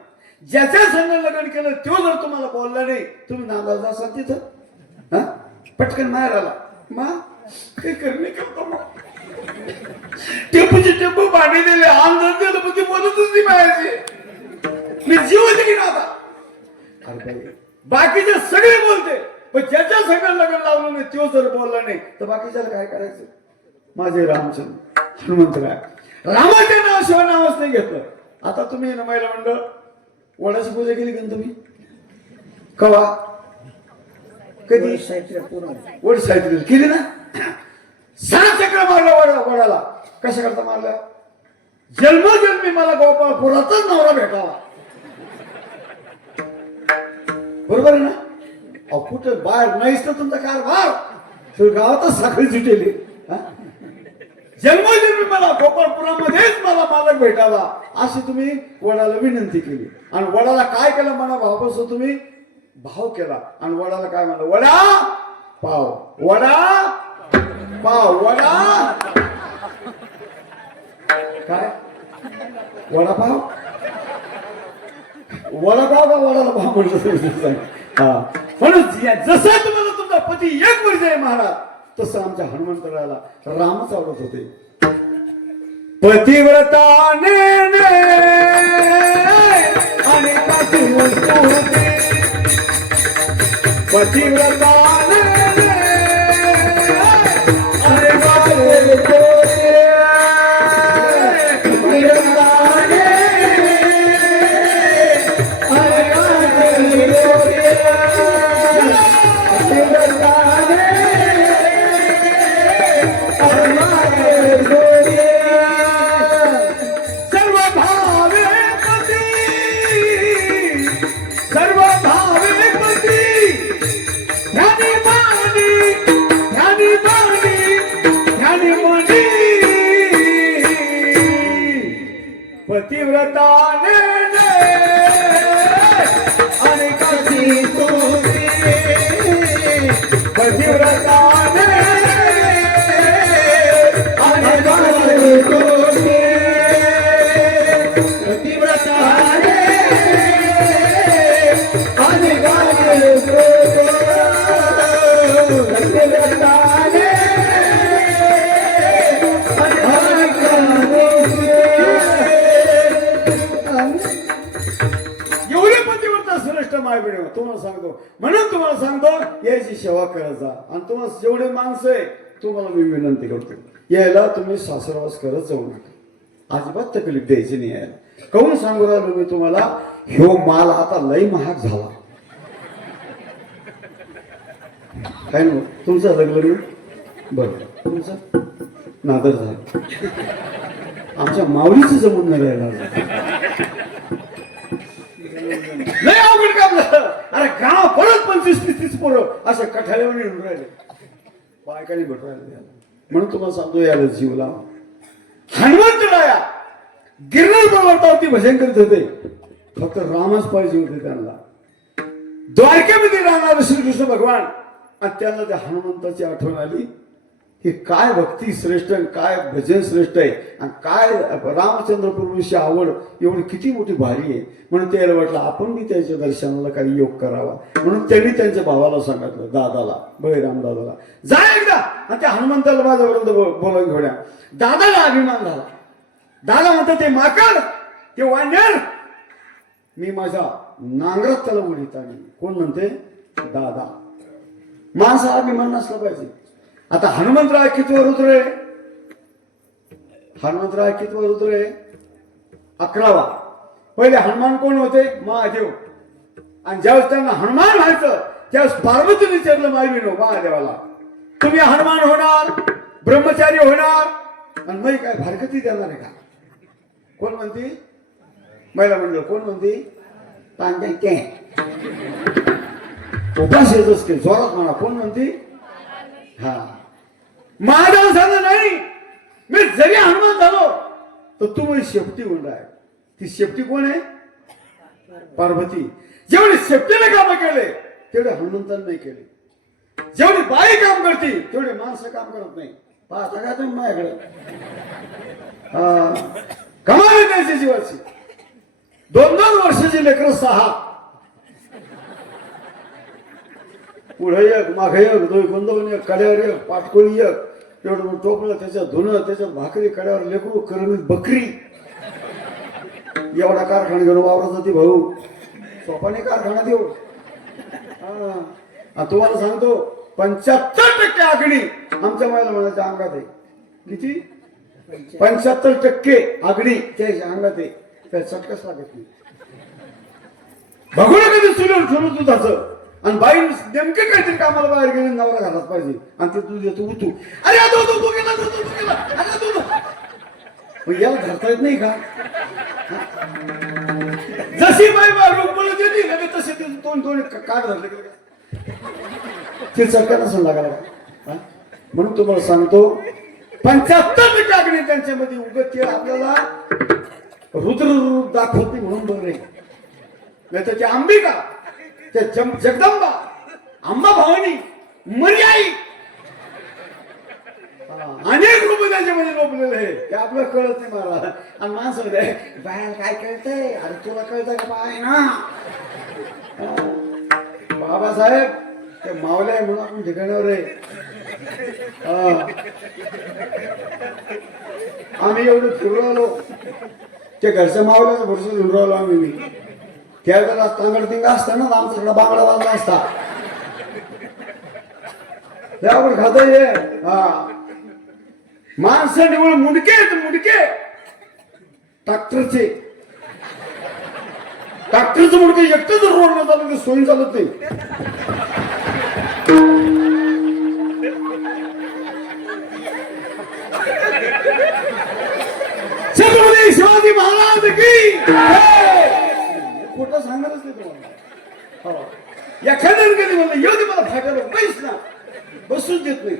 ज्याच्या संग लग्न केलं तो जर तुम्हाला बोलला नाही तुम्ही नांदाला असाल तिथं पटकन माहेर आला मा काही करणे करतो मग टेपूचे टेपू पाणी दिले आंदोलन दिलं पण ती बोलतच नाही बाहेरची. मी जीव की नव्हता. अरे बाकीचे सगळे बोलते पण ज्याच्या सगळं लग्न लावलं नाही तो जर बोलला नाही तर बाकीच्याला काय करायचं. माझे रामचंद्र हनुमंतराय रामाच्या नावाशिवाय नावच नाही घेतलं. आता तुम्ही महिला मंडळ वडाची पूजा केली का तुम्ही कवा कधी वड साहित्य केली ना. 6 चक्र मारला वडाला. कशा करता मारला. जन्मोजन्मी मला गोपाळपुरातच नवरा भेटावा. बरोबर आहे ना. अहो कुठं बाहेर नाहीच तर तुमचा कारभार गावातच साखळी सुटेली. जन्मोजन्मी मला गोपाळपुरामध्येच मला मालक भेटावा अशी तुम्ही वडाला विनंती केली. आणि वडाला काय केलं म्हणा भावापासून तुम्ही भाव केला. आणि वडाला काय म्हणलं वडा पाव वडा पाव वडा काय वडापाव वडापाव का वडाला भाव म्हटलं. म्हणून जसा तुम्हाला तुमचा पती 1 वर्ष आहे महाराज तसं आमच्या हनुमंतराला रामच आवडत होते. पतिव्रताने आणि पतिव्रताने पतिव्रताने आणि पतिव्रताने आणि पतिव्रताने तुम्हाला सांगतो. म्हणून तुम्हाला सांगतो याची सेवा करत जा. आणि तुम्हाला जेवढे माणसं आहे तुम्हाला मी विनंती करतो यायला तुम्ही सासरवास करत जाऊ नका. अजिबात तकलीफ द्यायची नाही यायला. कहून सांगू राहिलो मी तुम्हाला ह्यो माल आता लई महाग झाला. काय ना तुमचं जगलं ना बरं तुमचं नादर झालं. आमच्या माऊलीचं जमून नाही राहिला. लय अवघड काम झालं. अरे गाव परत 25-30 पोरं असे कठाळ्यावर येऊन राहिले बायकाने भेटू राहिले. म्हणून तुम्हाला सांगतो याला जीव लावा. हनुमंतराया गिरनार पर्वतावरती भजन करीत होते. फक्त रामच पाहिजे होते त्यांना. द्वारकेमध्ये राहणारे श्रीकृष्ण भगवान आणि त्यांना त्या हनुमंताची आठवण आली की काय भक्ती श्रेष्ठ काय भजन श्रेष्ठ आहे आणि काय रामचंद्र प्रभूची आवड एवढी किती मोठी भारी आहे. म्हणून त्याला वाटलं आपण बी त्याच्या दर्शनाला काही योग करावा. म्हणून त्यांनी त्यांच्या भावाला सांगितलं दादाला बळीराम दादाला जा एकदा आणि त्या हनुमंताला माझ्यापर्यंत बोलावून घेऊया. दादाला अभिमान झाला. दादा म्हणतात ते माकड ते वांढर मी माझ्या नांगरात त्याला उडीत आणि कोण म्हणते दादा माणसाला अभिमान नसला पाहिजे. आता हनुमंतराय कितवा रुद्र आहे? हनुमंतराय कितवा रुद्र आहे? 11वा. पहिले हनुमान कोण होते? महादेव. आणि ज्यावेळेस त्यांना हनुमान व्हायचं त्यावेळेस पार्वतीने विचारलं मायवीनो महादेवाला, तुम्ही हनुमान होणार, ब्रह्मचारी होणार, आणि मग काय भारकती देणार आहे का? कोण म्हणती? महिला मंडळ. कोण म्हणती? पांडे उपास येतच की जोरात म्हणा. कोण म्हणती? हा. महादेव झालं नाही, मी जरी हनुमान झालो तर तू माझी शेपटी होणार आहे. ती शेपटी कोण आहे? पार्वती. जेवढे शेपटीने काम केले तेवढे हनुमंतांनी नाही केले. जेवढी बाई काम करते तेवढे माणसं काम करत नाही. पाहता का तुम्ही माझ्याकडे? कमाल आहे त्याची जीवाची. 2-2 वर्षाची लेकरं 6, पुढे एक मागे एक, दोन गोंदवून एक, कड्यावर एक, पाटकोळी एक, एवढं टोपलं, त्याच्यात धुणं, त्याच्यात भाकरी, कड्यावर लेकरू, करमीत बकरी. एवढा कारखाना घेऊन वावरत होती भाऊ. सोपाने कारखाना देऊ. तुम्हाला सांगतो 75% आगणी आमच्या महिला मनाच्या अंगात आहे. किती? 75% आगणी त्याच्या अंगात आहे. त्या चटकच लागत नाही. बघू नका ते चुलीवर ठेवलं दुधाचं, आणि बाई नेमके काहीतरी कामाला बाहेर गेले, नवरा घालाच पाहिजे, आणि ते दूध येतो उतू. अरे दूध गेला, दूध गेला, अरे दूध. याला धरता येत नाही का? जशी बाई बाहेर बोलत येते लगे तसे ते तोंड काढ धरले ते चटका नसून लागायला. म्हणून तुम्हाला सांगतो 75% आगणी त्यांच्यामध्ये उगत आपल्याला रुद्र रूप दाखवते म्हणून बरं नाही. नाही तर त्या अंबिका, त्या जगदंबा, अंबा भवानी, मर्याई, अनेक रूप त्याच्यामध्ये लोपलेले आहे. ते आपल्याला कळत नाही मला. आणि माणसं बाहेर काय कळतंय? अरे तुला कळतंय का? बाय ना बाबासाहेब, ते मावले आहे म्हणून आपण ठिकाणावर आहे. आम्ही एवढं फिरून आलो, ते घरच्या मावल्याचं भरसून फिरून राहिलो आम्ही. त्या वेळेला तांगड तिंगा असता ना, आमचा थोडा बांगडा वाजला असता. त्यावर खात आहे. माणसं निवड मुंडके आहेत, मुंडके. ट्रॅक्टरचं मुंडके एकटं जर रोड न चालत ते सोयी चालत नाही. छत्रपती शिवाजी महाराज की खोटं सांगणारच नाही तुम्हाला. एखाद्याने कधी म्हणलं येऊ दे मला फाट्याला, बैस ना, बसूच देत नाही.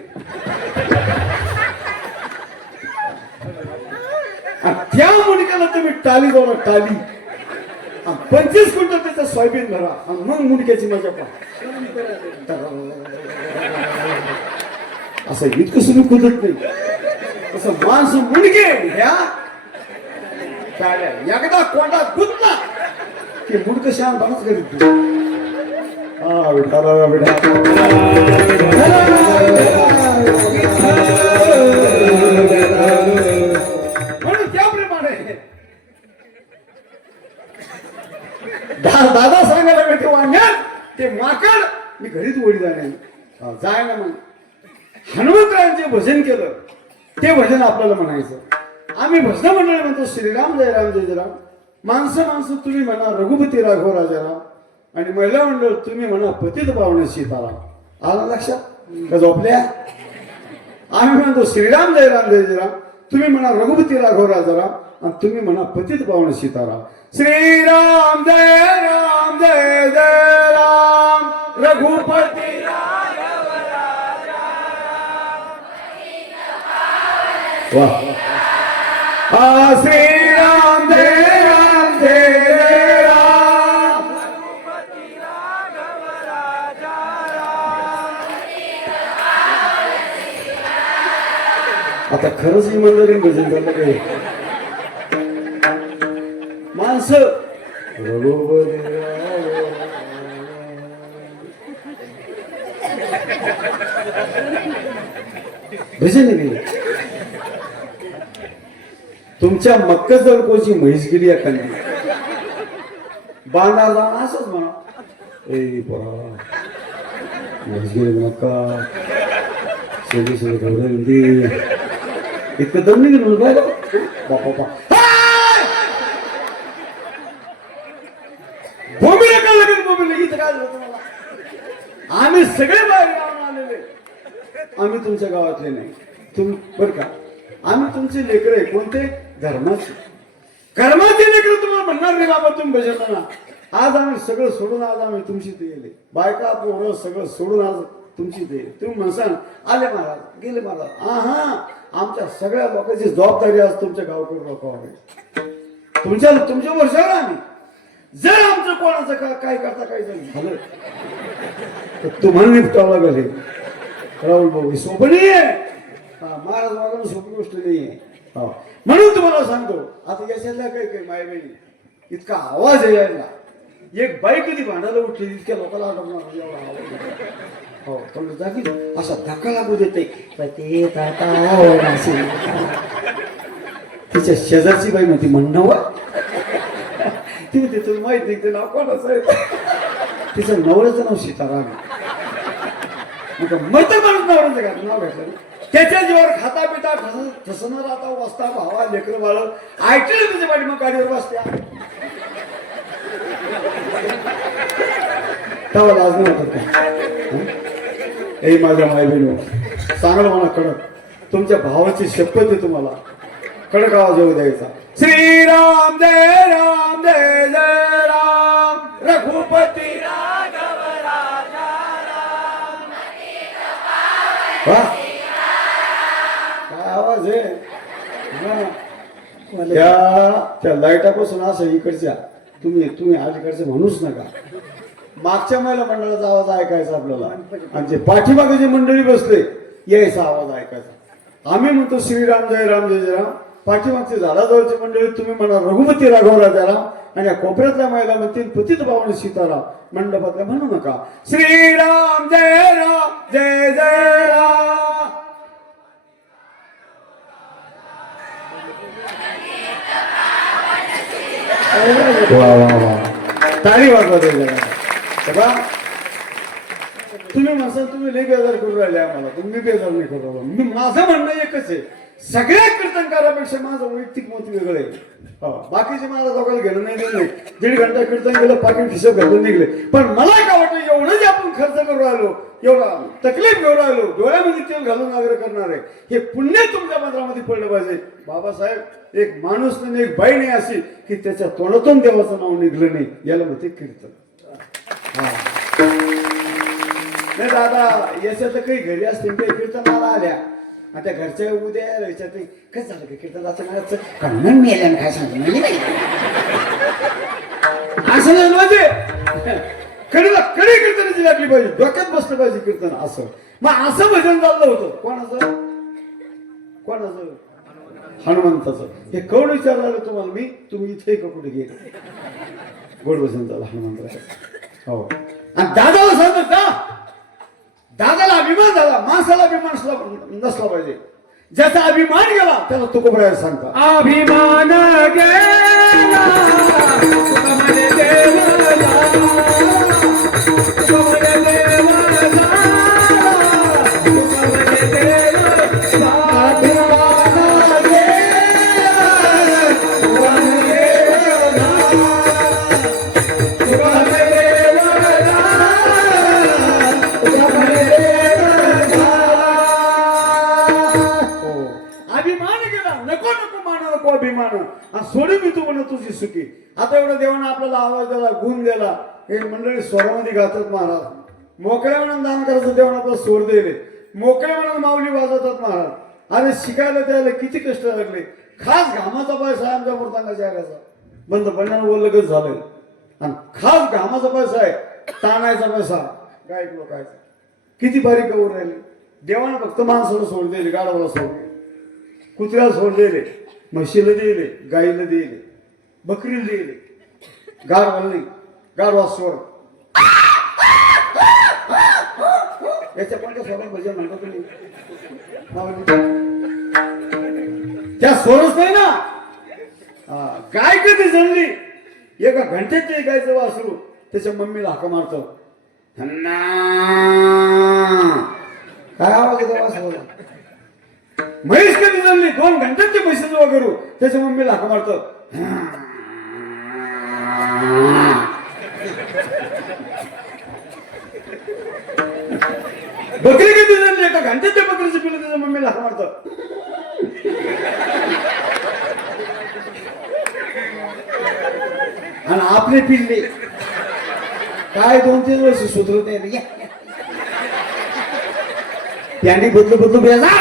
त्या मुंडक्याला तुम्ही टाली जाऊ, टाली 25 क्विंटल त्याचं सोयाबीन भरा, आणि मग मुंडक्याची मजा पहा. असं इतकं सुरू कुदत नाही. असं माणसं मुंडके ह्या एकदा कोंडात गुंतला की मुंडक शांतपणाच करीत. म्हणून त्याप्रमाणे दादा सांगायला मिळते वांग्यात ते माकड मी घरीच वडी जाणे जाय ना. मग हनुमंतरायांचे भजन केलं, ते भजन आपल्याला म्हणायचं. आम्ही भजन मंडळी म्हणतो श्रीराम जय राम जय राम. माणसं तुम्ही म्हणा रघुपती राघव राजाराम, आणि महिला मंडळ तुम्ही म्हणा पतित पावणे सीताराम. आला लक्षात का? झोपल्या? आम्ही म्हणतो श्रीराम जय राम जय राम, तुम्ही म्हणा रघुपती राघव राजाराम, आणि तुम्ही म्हणा पतित पावणे सीताराम. श्रीराम जय राम जय जय राम, रघुपती राघव राजाराम. वाह. श्रीराम जय राम जय जय राम, रघुपती राघव राजाराम. आता खरंच इमानदारीने भजन झालं काय? माणसं भजन गेले. तुमच्या मक्का जळकोची म्हैस गेली एखादी बांधार जाऊन असंच म्हणा, ए मक्का शेडी शेडी घडवली इतकं दम नाही गेलं काय बापा बोंबी नका लगेच बोंबी इथं काय झालं तुम्हाला आम्ही सगळे बाहेर गावाला आलेले आम्ही तुमच्या गावातले नाही बरं का आम्ही तुमचे लेकर आहे कोणते कर्माचे लेकर तुम्हाला म्हणणार नाही बाबा तुम्ही बसवताना आज आम्ही सगळं सोडून आज आम्ही तुमची ते गेले बायका पोरं सगळं सोडून आज तुमची ते तुम्ही म्हणसाल आले महाराज गेले महाराज हा आमच्या सगळ्या लोकांची जबाबदारी आज तुमच्या गावकडे लोकांवर तुमच्या वर्षावर आम्ही जर आमचं कोणाचं काय करता काही झालं तर तुम्हाला निपटावं लागेल राहुल भाऊ सोपं नाही आहे महाराज मागणं सोपी गोष्ट नाही आहे म्हणून तुम्हाला सांगतो आता याच्यातल्या काही माय बहिणी इतका आवाज आहे यायला एक बाई कधी भांडायला उठली इतक्या लोकांना आठवणार एवढा आवाज हो पण जागी असा धक्का लागू देते तिच्या शेजारची बाई म्हणते म्हणणं तिने माहित नाही ते नाव कोणाचं आहे तिचं नवऱ्याचं नाव सीताराम मत माणूस नवऱ्याचं का नाव घेतलं त्याच्या जीवावर खाता पिता ठसणार आता वस्ता भावा लेकर बाळ ऐकलं त्याच्या पाठी मग गाडीवर बसत्या तेव्हा लाज नाही वाटत का ए माझ्या माय बहिणी सांगाल मला कडक तुमच्या भावाची शपथ आहे तुम्हाला कडक आवाज येऊ द्यायचा श्रीराम जय राम जय जय राम रघुपती राघव राजा राम काय आवाज आहे त्या लाईटापासून असं इकडच्या तुम्ही अलीकडचे म्हणूच नका मागच्या महिला मंडळाचा आवाज ऐकायचा आपल्याला आणि जे पाठीमागे जे मंडळी बसले यायचा आवाज ऐकायचा आम्ही म्हणतो श्रीराम जय राम जय जय राम पाठीमागचे झाडाजवळची मंडळी तुम्ही म्हणा रघुपती राघव राजाराम आणि या कोपऱ्यातल्या महिला म्हणतील पतित भावाने सीताराम मंडपातल्या म्हणू नका श्रीराम जय जय राम वा वा वा तारी वाजवा बघा तुम्ही म्हणसाल तुम्ही लई बेजार करू राहिले आम्हाला तुम्ही बेजार नाही करू राहिला माझं म्हणणं एकच आहे सगळ्या कीर्तनकारापेक्षा माझं वैयक्तिक मत वेगळं आहे बाकीचे मला दोघांना घेणं नाही 1.5 घंटा कीर्तन केलं पाकिट खिशात घालून निघले पण मला काय वाटतं एवढं जे आपण खर्च करू राहिलो एवढा तकलीफ घेऊन राहिलो डोळ्यामध्ये तेल घालून आग्रह करणार आहे हे पुण्य तुमच्या मंत्रामध्ये पडलं पाहिजे बाबासाहेब एक माणूस नाही एक बाई नाही अशी की त्याच्या तोंडातून देवाचं नाव निघलं नाही याला म्हणते कीर्तन नाही दादा याच्यात काही घरी असतील ते कीर्तनाला आल्या आता घरच्या उद्या याच्यात कसं झालं की कीर्तनाचं म्हणायचं कन्नन मेल्यानं काय सांगतो असं नाही म्हणजे कडे कीर्तनाची लागली पाहिजे डोक्यात बसलं पाहिजे कीर्तन असं मग असं भजन चाललं होतं कोणाचं हनुमंताचं हे कौड विचारलं तुम्हाला मी तुम्ही इथे का कुठे गेले गोड भजन झालं हनुमंताचं हो आणि दादाला सांगत का दादाला अभिमान झाला माणसाला अभिमान नसला पाहिजे ज्याचा अभिमान गेला त्याला तुकोबराय सांगता अभिमान गेला सोडी मी तू म्हणत तुझी सुखी आता एवढं देवानं आपल्याला आवाज दिला गुण दिला हे मंडळी स्वरामध्ये गातात महाराज मोकळ्या म्हणून दान करायचं देवानं आपल्याला सोड दिले मोकळ्या म्हणून माऊली वाजवतात महाराज अरे शिकायला द्यायला किती कष्ट लागले खास घामाचा पैसा आहे आमच्या मृतांगाच्या आगाचा बंद पडण्यानं बोललं झालंय आणि खास घामाचा पैसा आहे ताणायचा पैसा गायक लोकांचा किती बारीक गौर राहिले देवानं फक्त माणसाला सोड दिले गाडाला सोड दिले कुत्र्याला सोड दिले म्हशीला दिले गाईला दिले बकरीला दिले गारवाला नाही गारवा स्वर याच्या कोणत्या स्वरात भजन म्हणतो तुम्ही त्या स्वरच नाही ना गाय कधी जणली एका घंट्यात गायचं वासरू त्याच्या मम्मीला हाका मारतो हन्ना. काय आवाज येतो वास बोला. म्हैस कधी जणली 2 घंट्यात ते म्हैसेचं वगैरे त्याच्या मम्मी लाका मारतो. बकरी कधी जणली 1 घंट्यात ते बकरीचं पिलं त्याच्या मम्मी लाका मारतो. आणि आपले पिल्ले काय 2-3 वर्ष सुधरत नाही या. त्यांनी बदलू बेजा.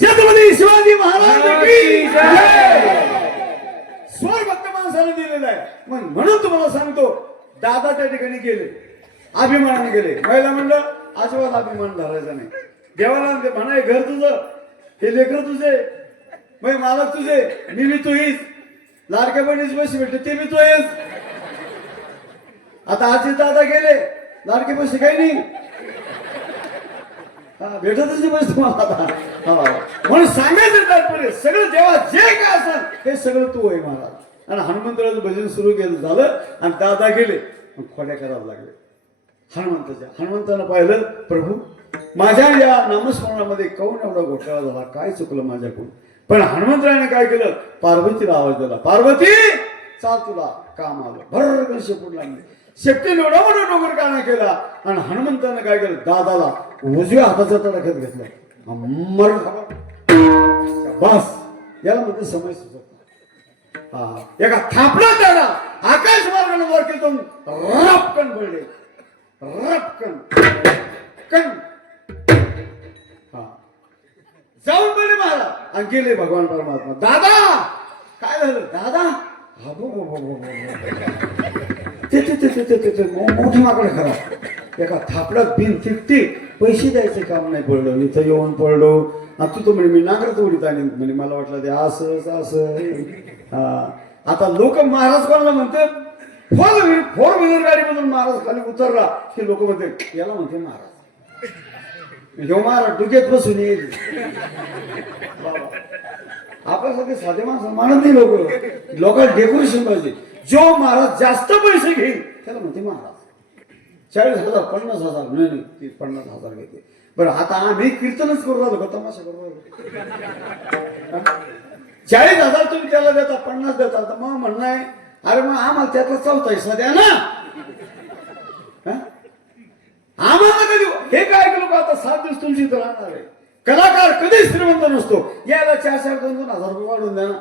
छत्रपती शिवाजी महाराज की जय. स्वर भक्त माणसाने दिलेला आहे. म्हणून तुम्हाला सांगतो, दादा त्या ठिकाणी गेले, अभिमानाने गेले. महिला म्हणलं अजिबात अभिमान धरायचा नाही. देवाला म्हणाय घर तुझं, हे लेकर तुझे, मग मालक तुझे, मी तू हीच, लाडक्या बहिणीची पैसे भेटले ते मी तू आहेस. आता आजी दादा गेले, लाडके पैसे काही नाही, भेटतच नाही पैसे तुम्हाला आता. म्हणून सांगायचं तात्पर्य सगळं जेव्हा जे काय असेल हे सगळं तू आहे महाराज. आणि हनुमंतराचं भजन सुरू केलं झालं आणि दादा गेले, खोड्या करावं लागले हनुमंताच्या. हनुमंतानं पाहिलं, प्रभू माझ्या या नामस्मरणामध्ये काऊन एवढा घोटाळा झाला, काय चुकलं माझ्याकडून. पण हनुमंतराने काय केलं, पार्वतीला आवाज दिला, पार्वती चाल तुला काम आलं. भरपूर शेपूट लागली. शेपटीने एवढा मोठा डोंगर काना केला आणि हनुमंतानं काय केलं, दादाला उजव्या हाताचा तडाख्यात घेतला. बस याला म्हणजे समय सुचत नाही. एका थापला त्याला आकाश मार्गाने वर केलं, रपकन पडले, रपकन कन जाऊन पडले महाराज आणि गेले भगवान परमात्मा. दादा काय झालं दादा, मोठी माकडे खरा. एका थापड्यात बिन तिकटी पैसे द्यायचे काम नाही पडलं. इथं येऊन पडलो आणि तू तो म्हणे मी नागरात उडीत आणि म्हणे मला वाटलं ते असंच असं. आता लोक महाराज कोणाला म्हणतात, फोर व्हीलर गाडीमधून महाराज खाली उतरला की लोक म्हणते याला म्हणते महाराज, ह्यो महाराज डुक्यात बसून येईल. आपल्यासारखे साधे माणसं मानत नाही लोक. लोकांना डेकोरेशन पाहिजे. जो महाराज जास्त पैसे घेईल त्याला म्हणते महाराज. 40,000 50,000 नाही 50,000 घेते. बरं आता आम्ही कीर्तनच करू राहिलो का तमाशा करू राहिलो. 40,000 तुम्ही त्याला देता, 50 देता, तर मग म्हणणं आहे अरे मग आम्हाला त्यातला 4था हिस्सा द्या ना. आम्हाला कधी हे काय केलं का, आता 7 दिवस तुमची इथं राहणार आहे. कलाकार कधीच श्रीमंत नसतो. याला 4-4 2,000 रुपये वाढवून द्या ना.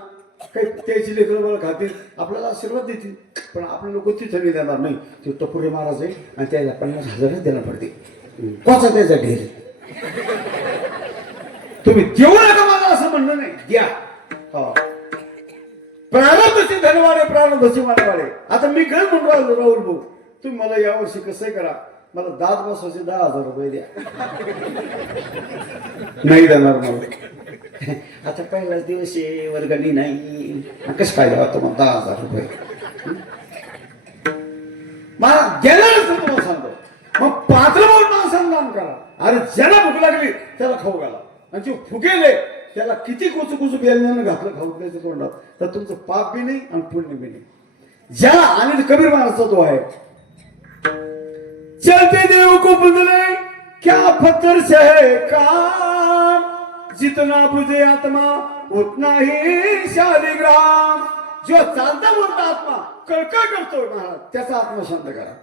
काही त्याची लेकरं बरं खातील, आपल्याला आशीर्वाद देतील. पण आपले लोक तिथं नाही देणार. नाही ते टपुरे महाराज आहे आणि त्याला 50,000च देणं पडते. कोचा त्याचा ढेर तुम्ही देऊ नका मला असं म्हणणं नाही, द्या. प्रारंभची धनवाडे प्रारंभची मानवाडे. आता मी काय म्हणून राहिलो राहुल भाऊ, तुम्ही मला यावर्षी कसं करा, मला दात बसवायचे 10,000 रुपये द्या. नाही देणार मला. आता पहिलाच दिवस वर्गणी नाही, कसं काय द्यावा तुम्हाला 10,000 रुपये. मला गेल्याच तुम्हाला सांगतो. मग पात्र म्हणून माणसाला दान करा. अरे ज्याला भूक लागली त्याला खाऊ घाला. आणि जे फुगेले त्याला किती कुचू बेलण्यानं घातलं खाऊ द्यायचं तोंडात, तर तुमचं पाप बी नाही आणि पुण्य बी नाही. ज्याला आणि कबीर महाराजचा तो आहे, चलते देव को बदले क्या पत्थर से है काम, जितना बुझे आत्मा उतना ही शालिग्राम. जो चालता बोलता आत्मा कळकळ करतोय महाराज, त्याचा आत्मा शांत करा.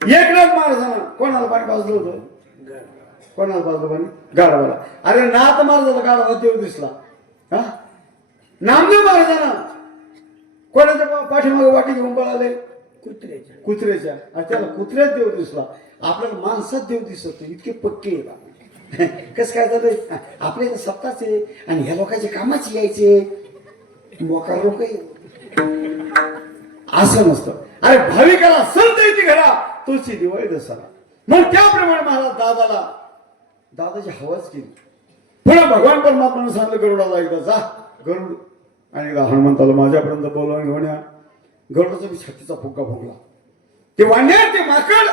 एकनाथ महाराजांना कोणाला पाणी पाजलं होतं, कोणाला पाजलं पाणी, गाढवाला. अरे नाथ महाराजाला गाढवा देव दिसला. हा नामदेव महाराजांना कोणाच्या पाठीमागे वाटी घेऊन पळाले, कुत्र्याच्या. त्याला कुत्र्यात देव दिसला. आपल्याला माणसात देव दिसत नाही, इतके पक्के आहे. कसं काय झालं, आपल्या सत्ताच आहे आणि ह्या लोकांचे कामाचे यायचे मोकार लोक असं नसतं. अरे भाविकाला संत येते घरा तुझी दिवाळी दसरा. मग त्याप्रमाणे महाराज दादाची हवाच केली. पुन्हा भगवान परमात्माने सांगितलं गरुडाला एकदा जा गरुड आणि हनुमंताला माझ्यापर्यंत बोलवून घेऊन या. गरुडाचा मी छातीचा फुगा फुगला. ते वांड्यात ते माकड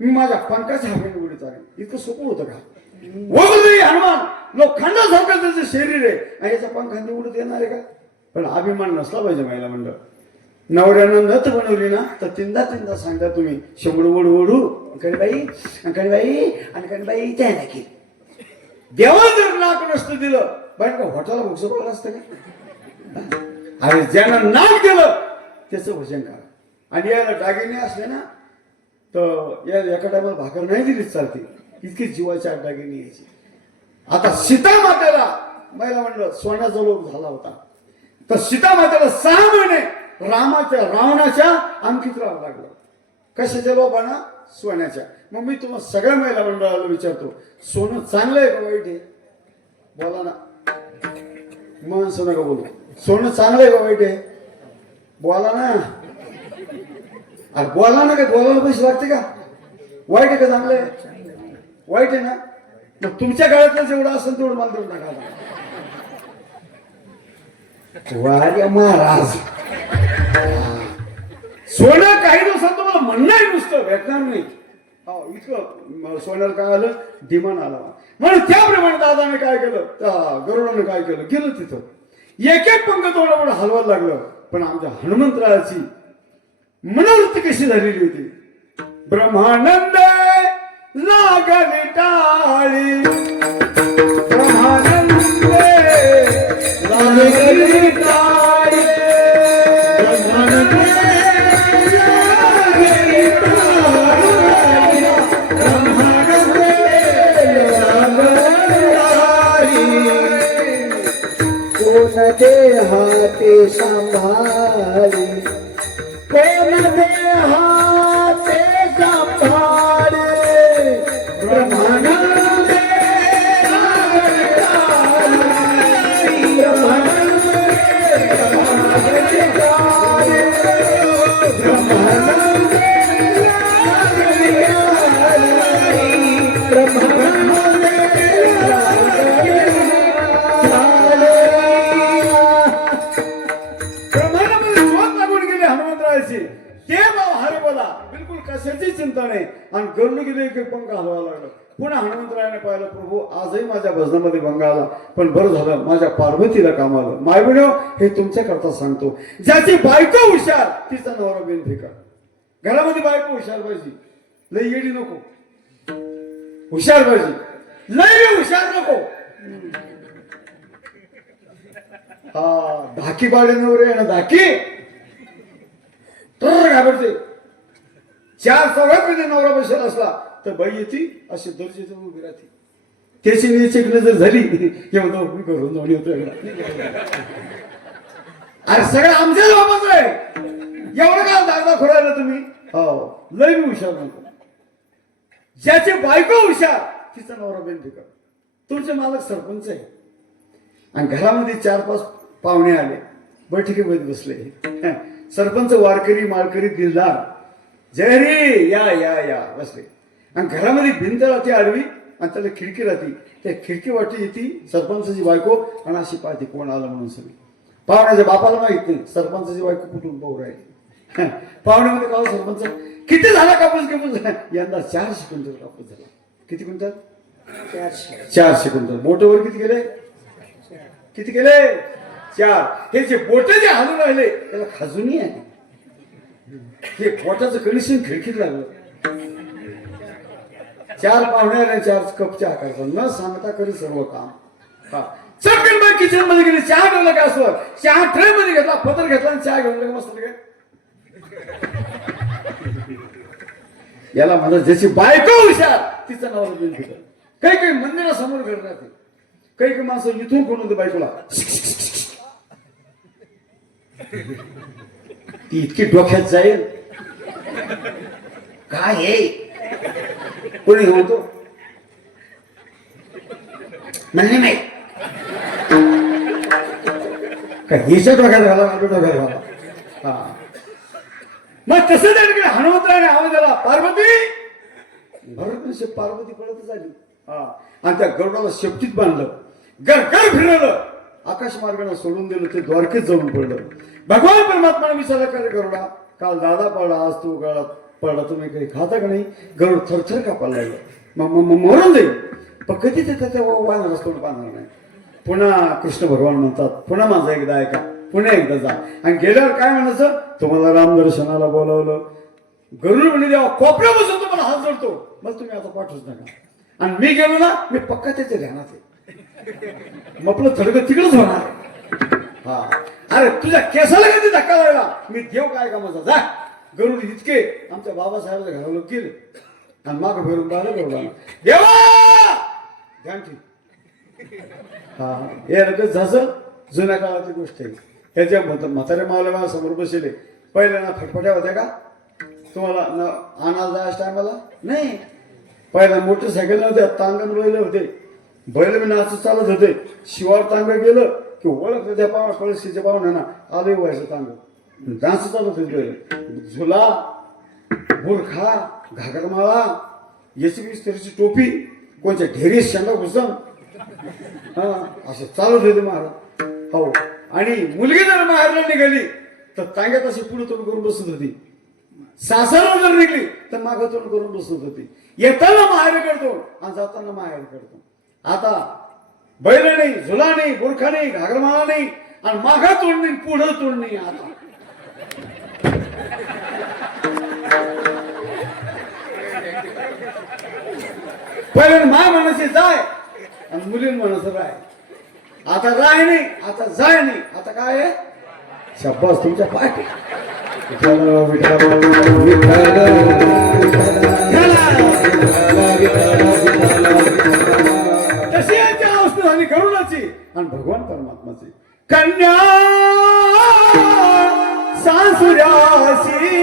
मी माझ्या पंखाच्या हाताने उडी चालेल. इतकं सोपं होतं का. वगैरे हनुमान लोखंडासारखं त्याचं शरीर आहे आणि याच्या पंखांनी उडत येणार आहे का. पण अभिमान नसला पाहिजे महिला मंडळ. नवऱ्यानं नथ बनवली ना तर तीनदा सांगता तुम्ही शंभरू ओढू ओढू कणबाई कणबाई त्या नाकी देवा जर नाक नसतं दिलं बाई का हॉटेलला भोगस पडलं असतं का अरे ज्यानं नाक दिलं त्याचं भजन करा आणि याला दागिने असले ना तर या एका टायमाला भाकर नाही दिलीच चालते इतकी जीवाच्या दागिने यायची आता सीता मातेला महिला म्हणलं सोन्याचा लोक झाला होता तर सीता मातेला 6 महिने रावणाच्या अंकित राहावं लागलं कशाच्या लोकांना सोन्याच्या मग मी तुम्हाला सगळ्या महिला मंडळाला विचारतो सोनं चांगलं आहे का वाईट आहे बोला ना माणसं नका बोलू सोनं चांगलं आहे का वाईट आहे बोला ना अरे बोला ना काय बोलायला पैसे लागते का वाईट आहे का चांगलं आहे वाईट आहे ना मग तुमच्या काळातलं जेवढं असेल तेवढं मला देऊन टाका वार्य महाराज सोनं काही दिवसात तुम्हाला म्हणणं नुसतं भेटणार नाही हो इतकं सोन्याला काय आलं डिमांड आला म्हणून त्याप्रमाणे दादाने काय केलं त्या गरुडाने काय केलं गेलं तिथं एक पंख थोडं हलवायला लागलं पण आमच्या हनुमंतरायाची मनोवृत्ती कशी झालेली होती ब्रह्मानंद लागली टाळी ब्रह्मानंद लागली टाळी ब्रह्मानंद लागली टाळी ब्रह्मानंद लागली कोण देहाते सांभाळी कोण देहाते सांभाळी ब्रह्मानंद बिलकुल कशाची चिंता नाही आणि गरुड गेले एक पंख हलवायला लागलं पुन्हा हनुमंतरायाने पाहिलं प्रभू आजही माझ्या भजनामध्ये भंग आला पण बरं झालं माझ्या पार्वतीला काम आलं मायबहिणो हे तुमच्या करता सांगतो ज्याची बायको हुशार तिचा नवरा बेनफिकर घरामध्ये बायको हुशार पाहिजे लई येडी नको हुशार पाहिजे लई हुशार नको हा धाकी बाळे नवरे ना धाकी तर घाबरते 4 सवयीमध्ये नवरा बसेल असला तर बाई येते अशी दर्जेचं उभी राहते त्याची नीची नजर झाली एवढं उभी करून दोन्ही होतो अरे सगळं आमच्याच बाबाच आहे एवढं का दादा खोरायला तुम्ही हो लय मी हुशार म्हणतो ज्याची बायको हुशार तिचा नवरा बेनफिकर तुमचे मालक सरपंच आहे आणि घरामध्ये 4-5 पाहुणे आले बैठकीमध्ये बसले सरपंच वारकरी माळकरी दिलदार जयरी या या या बसले आणि घरामध्ये भिंत राहते आडवी आणि त्याला खिडकी राहते त्या खिडकी वाटी येते सरपंचाची बायको आणि अशी पाहते कोण आलं म्हणून सगळी पाहुण्याच्या बापाला माहित नाही सरपंचाची बायको कुठून पाहू राहिली पाहुण्यामध्ये का सरपंच किती झाला कापूस यंदा 400 क्विंटल कापूस झाला किती क्विंटल 400 क्विंटल बोटवर किती केले 4 हे जे बोट जे हलून राहिले त्याला खाजूनही आहे हे पोटाचं कनेक्शन खिडकीत लागलं 4 पाहुणे आले 4 कप चहा करायचा न सांगता करी सर्व काम हा चटकन बाई किचन मध्ये गेली चहा ठेवला का असं चहा ट्रे मध्ये घेतला पत्र घेतला आणि चहा घेऊन मस्त याला म्हणतात ज्याची बायको हुशार तिचं नाव काही मंदिरासमोर घर राहते काही माणसं इथून कोण होते बायकोला ती इतकी डोक्यात जाईल काय हे कोणी म्हणतो म्हणले नाही काय हिच्या डोक्यात घाला आपल्या डोक्यात घाला हा मग तसं त्याने हनुमंतराने आवाज दिला पार्वती भरत पार्वती पडतच आली हा आणि त्या गरुडाला शेपटीत बांधलं घर फिरवलं आकाश मार्गाने सोडून दिलं ते द्वारकेत जाऊन पडलं भगवान परमात्माने विचारला करे गरुडा काल दादा पडला आज तू गळात पडला तुम्ही काही खाता का नाही गरुड थरथर कापायला लागलं मग मरून जाईल पण कधी ते त्या वाहणार असतो बांधणार नाही पुन्हा कृष्ण भगवान म्हणतात पुन्हा माझा एकदा ऐका पुन्हा एकदा जा आणि गेल्यावर काय म्हणायचं, तुम्हाला रामदर्शनाला बोलावलं. गरुड म्हणे देवा कोपऱ्या बसून तुम्हाला हात जोडतो, मग तुम्ही आता पाठवूच नका. आणि मी गेलो ना, मी पक्का त्याच्या ध्यानात आहे, मग आपलं थडकं तिकडच होणार. हा अरे तुझ्या केसाला कधी धक्का लागला, मी देव काय कामाचा. जा गरुड इतके आमच्या बाबासाहेबांच्या घराला लोक गेले आणि माग फिरून पाहिलं गरुडाला, देवा ध्यान ठेव. हा हे लगेच झालं, जुन्या काळाची गोष्ट आहे. त्याच्या म्हातारे मावल्या मला समोर बसले. पहिल्या ना फटफट्या होत्या का तुम्हाला आणायला जायच्या टायमाला? नाही. पहिल्या मोटरसायकल नव्हत्या, तांगण बैल होते. बैल मी नाचत चालत होते. शिवार तांग गेलं की ओळखलं त्या पाहुणा कळशीच्या पाहुण्यांना आले व्हायचं तांग नाचत चालत होते. बैल झुला, बुरखा, घागरमाळा, याची विस्ताराची टोपी, कोणत्या ढेरी शेंगा घुसम, हा असं चालत होते महाराज. हो आणि मुलगी जर माहेरला निघाली तर तांग्यात अशी पुढे तोंड करून बसत होती. सासरला जर निघली तर मागं तोंड करून बसत होती. येताना माहेर करतो आणि जाताना माहेर करतो. आता बैल नाही, झुला नाही, बुरखा नाही, घागरमाळा नाही आणि मागा तोंड नाही, पुढं तोंड नाही. आता पहिले माय म्हणायचे जाय आणि मुलीन म्हणायचं राय. आता राय नाही, आता जाय नाही, आता काय आहे शब्बास तुमच्या पाठी. तशी यांची अवस्था झाली करुणाची आणि भगवान परमात्माची. कन्या सासुराशी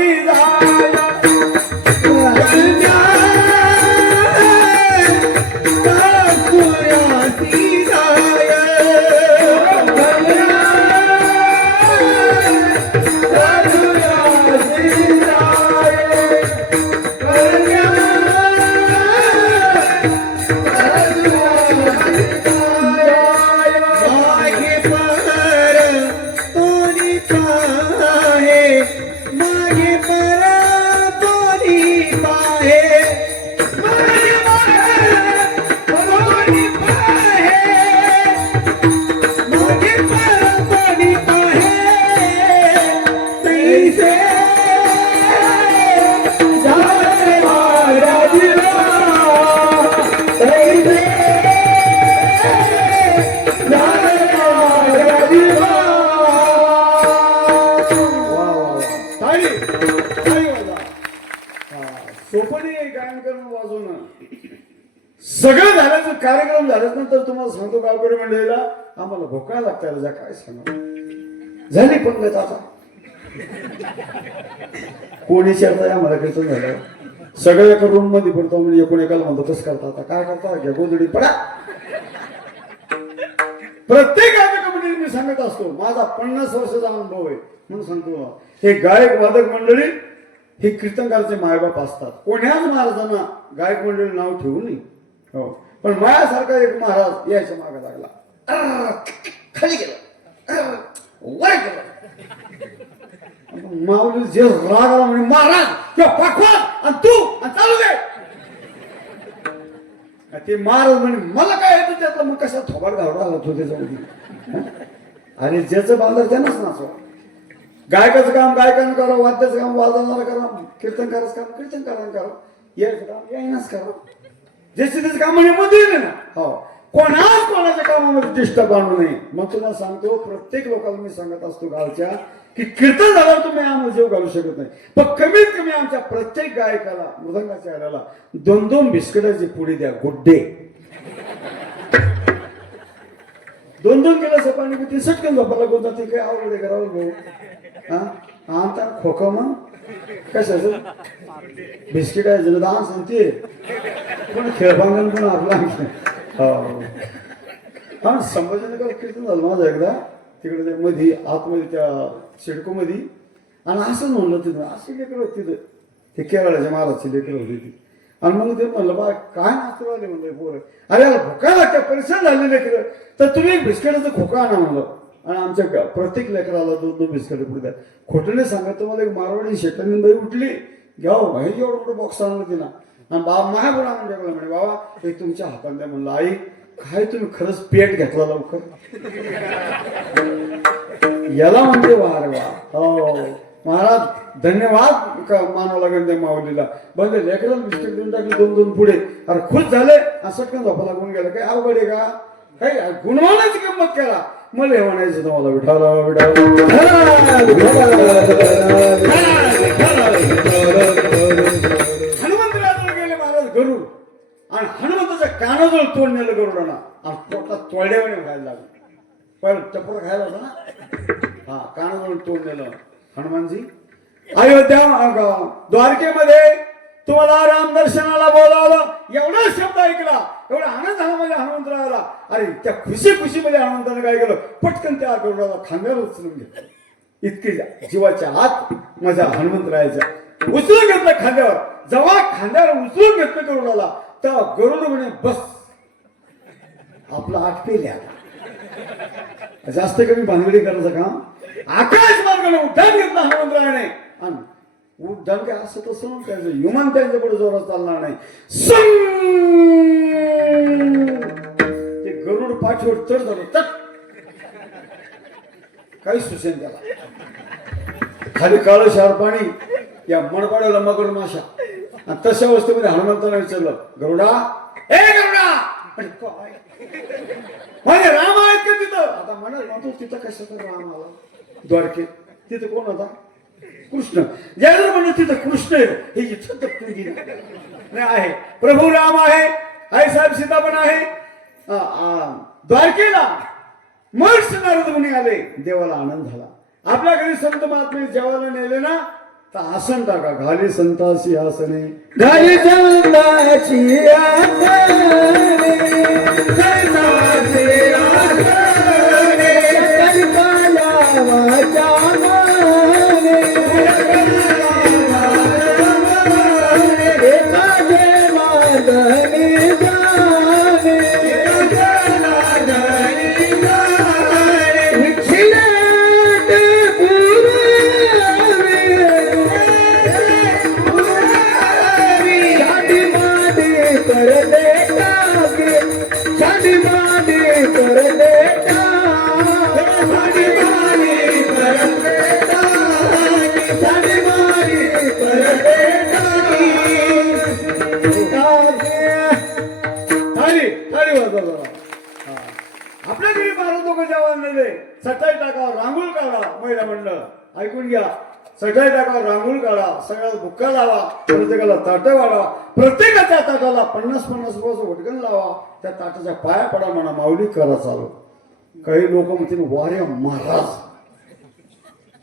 सगळं झाल्याचं कार्यक्रम झाल्याच नंतर तुम्हाला सांगतो गावकरी मंडळीला आम्हाला भोकायला लागतं जा काय सांगा झाली पंगत. आता कोणी विचारताय आम्हाला कीर्तन झालं सगळ्या एका रूम मध्ये पडतो म्हणजे एकूण एकाला म्हणतो कसं करता. आता काय करता घ्या गोधडी पडा. प्रत्येक कमिटी मी सांगत असतो माझा 50 वर्षाचा अनुभव आहे म्हणून सांगतो. हे गायक वादक मंडळी हे कीर्तनकाराचे मायबाप असतात. कोण्याच महाराजांना गायक मंडळी नाव ठेवू नये. हो पण माझ्यासारखा एक महाराज यायच्या मागे लागला, खाली गेला, वर गेला. माऊली जे राग आला म्हणजे महाराज किंवा पाखवान आणि तू आणि चालू दे. ते महाराज म्हणे मला काय येतं त्यातलं, मग कशा थोबाड घावडा आला तो त्याच्यामध्ये. आणि ज्याचं बांधर त्यानंच नाचवा. गायकाचं काम गायकानं करा, वाद्याचं काम वाजवणारा करा, कीर्तनकाराचं काम कीर्तनकारानं करा, यायचं काम यायनाच करा. ज्याचे त्याचं काम म्हणजे मध्ये ना. हो कोणाच कोणाच्या कामामध्ये डिस्टर्ब आणू नये. मग तुम्हाला सांगतो प्रत्येक लोकांना मी सांगत असतो गावच्या की कीर्तन झाल्यावर तुम्ही आम्हाला जीव घालू शकत नाही, पण कमीत कमी आमच्या प्रत्येक गायकाला मृदंगाच्या याला 2-2 बिस्किटाची पुडी द्या. गुड्डे 2-2 किलो पाणी पिते सटकन झोपायला गोदा. ते काय आवडे करावं भाऊ. हा आता खोका मग कशाच बिस्किट आहे जण दान सांगते पण खेळबांगण पण आपला. हा संभाजीनगर कीर्तन झालं माझं एकदा तिकडे ते मध्ये आतमध्ये त्या सिडको मध्ये. आणि असं म्हणलं तिथं अशी लेकर होती तिथं ते केरळाच्या महाराजची लेकर होती ती. आणि मग ते म्हणलं बा काय नाचू आले म्हणलं पोरं. अरे याला भोका लागत्या परेशान झाले लेकर तर तुम्ही एक बिस्किटाचा खोका आणा म्हणलं. आणि आमच्या प्रत्येक लेकराला 2-2 बिस्किट पुढे द्या. खोटं नाही सांगत तुम्हाला एक मारवाडी शेतानी बाई उठली घ्या भाई एवढं मोठं बॉक्स आणलं तिला आणि बाबा महापुरा म्हणजे म्हणे बाबा हे तुमच्या हातात द्या. म्हणलं आई काय तुम्ही खरंच पेट घेतला लवकर. याला म्हणते वार वा. हो महाराज धन्यवाद मानावं लागेल त्या माऊलीला. बंद लेकराला बिस्किट देऊन टाकली 2-2 पुढे. अरे खुश झाले असं का झोपा लागून गेलं. काही अवघड आहे का. काही गुणवानाची किंमत करा. मला हे म्हणायचं तुम्हाला हनुमंतराजवळ गेले महाराज गरुड आणि हनुमंताच्या कानाजवळ तोंड नेलं गरुडांना आणि पोटात तोड्यावाने व्हायला लागलं. पण टपोर खायला होता ना. हा कानाजवळ तोंड नेलं. हनुमानजी अयोध्या द्वारकेमध्ये तुम्हाला राम दर्शनाला बोलावलं. एवढा शब्द ऐकला. एवढा आनंद झाला माझ्या हनुमंतराला. अरे त्या खुशीमध्ये हनुमंतानं काय केलं पटकन त्या गरुडाला खांद्यावर उचलून घेतलं. इतकी जीवाच्या आत माझ्या हनुमंतरायाच्या उचलून घेतलं खांद्यावर. जेव्हा खांद्यावर उचलून घेतलं गरुडाला तर गरुड म्हणे बस आपला आठ पेल्या. जास्त कमी भानगडी करायचं काम. आकाश मार्गाने उड्डाण घेतलं हनुमंतरायाने आणि उड्डाण काय असं तसं त्याचं विमान त्यांच्या पुढे जोरात चालणार नाही. ते गरुड पाठीवर चढ झालं तट काही सुसेन त्याला. खाली काळं शार पाणी या मनपाड्याला मगर माशा. आणि तशा अवस्थेमध्ये हनुमंताला विचारलं गरुडा ए गरुडा म्हणजे राम आहेत का तिथं. आता म्हणतो तिथं कशाचा राम आला द्वारकेत. तिथं कोण होता कृष्ण. ज्याला म्हणलं तिथं कृष्ण आहे हे इथं तर नाही आहे. प्रभू राम आहे. आई साहेब सीता पण आहे द्वारकेला. मग नारद मुनी आले. देवाला आनंद झाला. आपल्या घरी संत महात्मे जेवायला नेले ना तर आसन टाका. घाली संतासी आसने घाली संताची आसने आपल्या घरी 12 लोक जेवण नेले. सटाई टाका रांगोळ काढा. महिला मंडळ ऐकून घ्या. सटाई टाका रांगोळ काढा. सगळ्याला बुक्का लावा. प्रत्येकाला ताटं वाढवा. प्रत्येकाच्या ताटाला 50-50 रुपयाचं वटकन लावा. त्या ताटाच्या पाया पडा म्हणा माऊली करा चालू. काही लोक म्हणतील वारे महाराज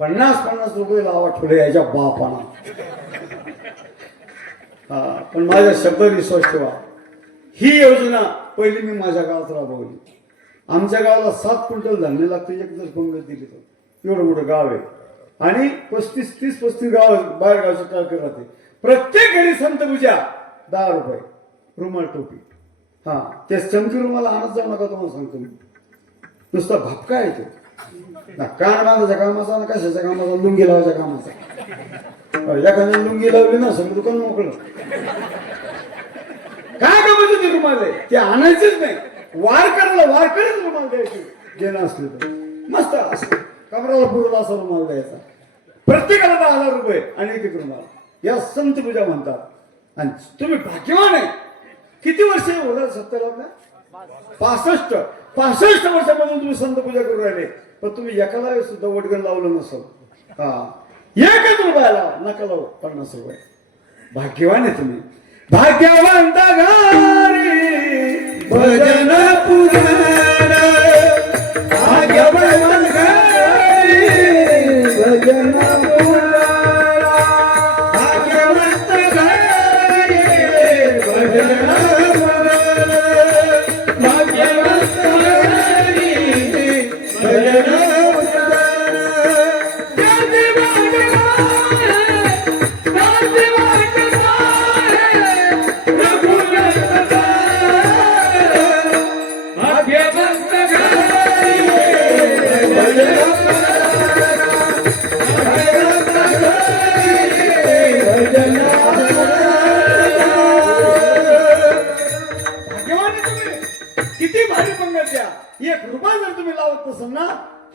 50-50 रुपये लावा ठेवले याच्या बापाना. पण माझ्या शब्दावर विश्वास ठेवा. ही योजना पहिली मी माझ्या गावात राबवली. आमच्या गावाला 7 क्विंटल धान्य लागतं एक जर पंगत दिली तर. एवढं मोठं गाव आहे आणि 30-35 गाव बाहेर गावचे टाळके राहते. प्रत्येक घरी संत पूजा 10 रुपये रुमाल टोपी. हा ते चमकी रुमाला आणत जाऊ नका तुम्हाला सांगतो मी. नुसता भपका येतो. कान बांधायच्या कामाचा आणि कशाच्या कामाचा लुंगी लावायच्या कामाचा. एखाद्या लुंगी लावली ना सगळं दुकान मोकळं. काय कामाचं ते रुमाल आहे ते आणायचंच नाही. वार करायला रुमाल द्यायचे. देणं असले तर मस्त असं कमराला पुरला असा रुमाल द्यायचा. प्रत्येकाला 10,000 रुपये आणि एक रुमाल. या संत पूजा म्हणतात. आणि तुम्ही भाग्यवान आहे. किती वर्ष होणार सत्याला आपल्या 65 वर्षापासून तुम्ही संत पूजा करून राहिले. पण तुम्ही एकाला सुद्धा वटगण लावलं नसल. हा 1 रुपया लावा नका लावू 50 रुपये. भाग्यवान आहे तुम्ही. भाग्यवंत घरी भजन पुराण. भाग्यवंत घरी भजन पुराण. भाग्यवंत घरी भजन पुराण. भाग्यवंत घरी भजन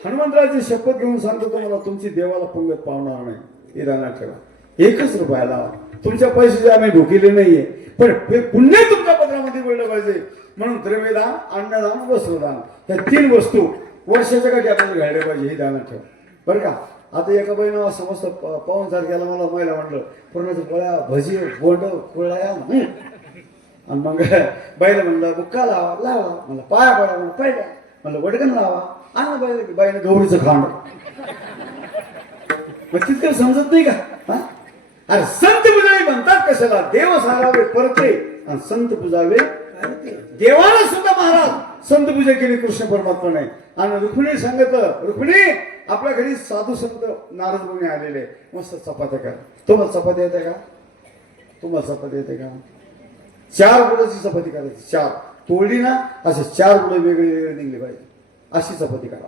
हनुमंतराची शपथ घेऊन सांगतो तुम्हाला, तुमची देवाला पंगत पावणार नाही. हे ध्यानात ठेवा. 1 रुपया लावा. तुमच्या पैशाचे आम्ही भुकिले नाहीये, पण हे पुण्य तुमच्या पत्रामध्ये पडलं पाहिजे. म्हणून द्रव्यदान, अन्नदान, वस्त्रदान ह्या 3 वस्तू वर्षाच्या काठी आपल्याला घ्यायला पाहिजे. हे ध्यानात ठेवा बरं का. आता एका बाईनं समस्त पाहून सारख्याला मला महिला म्हणलं, पूर्णाच्या पोळ्या, भजी, बोंड, कुळ्या. आणि मग बाईला म्हणलं बुक्का लावा, लावा. म्हणलं पाया पडा, म्हणलं पाहिजे. म्हणलं वडगण लावा, आणि बाईने गौरीचं खांड. मग तितकं समजत नाही का? हा? अरे संत पूजावे म्हणतात कशाला? देव सारावे परते आणि संत पूजावे. देवाला सुद्धा महाराज संत पूजा केली कृष्ण परमात्मा नाही. आणि रुक्मिणी सांगत, रुक्मिणी आपल्या घरी साधू संत नारद मुनी आलेले, मस्त चपात्या करा. तुम्हाला चपात्या येते का? तुम्हाला चपात्या येते का? 4 बुडाची चपाती करायची. 4 तोडली ना, असे 4 बुडे वेगळे वेगळे निघले पाहिजे. अशी चपाती करा.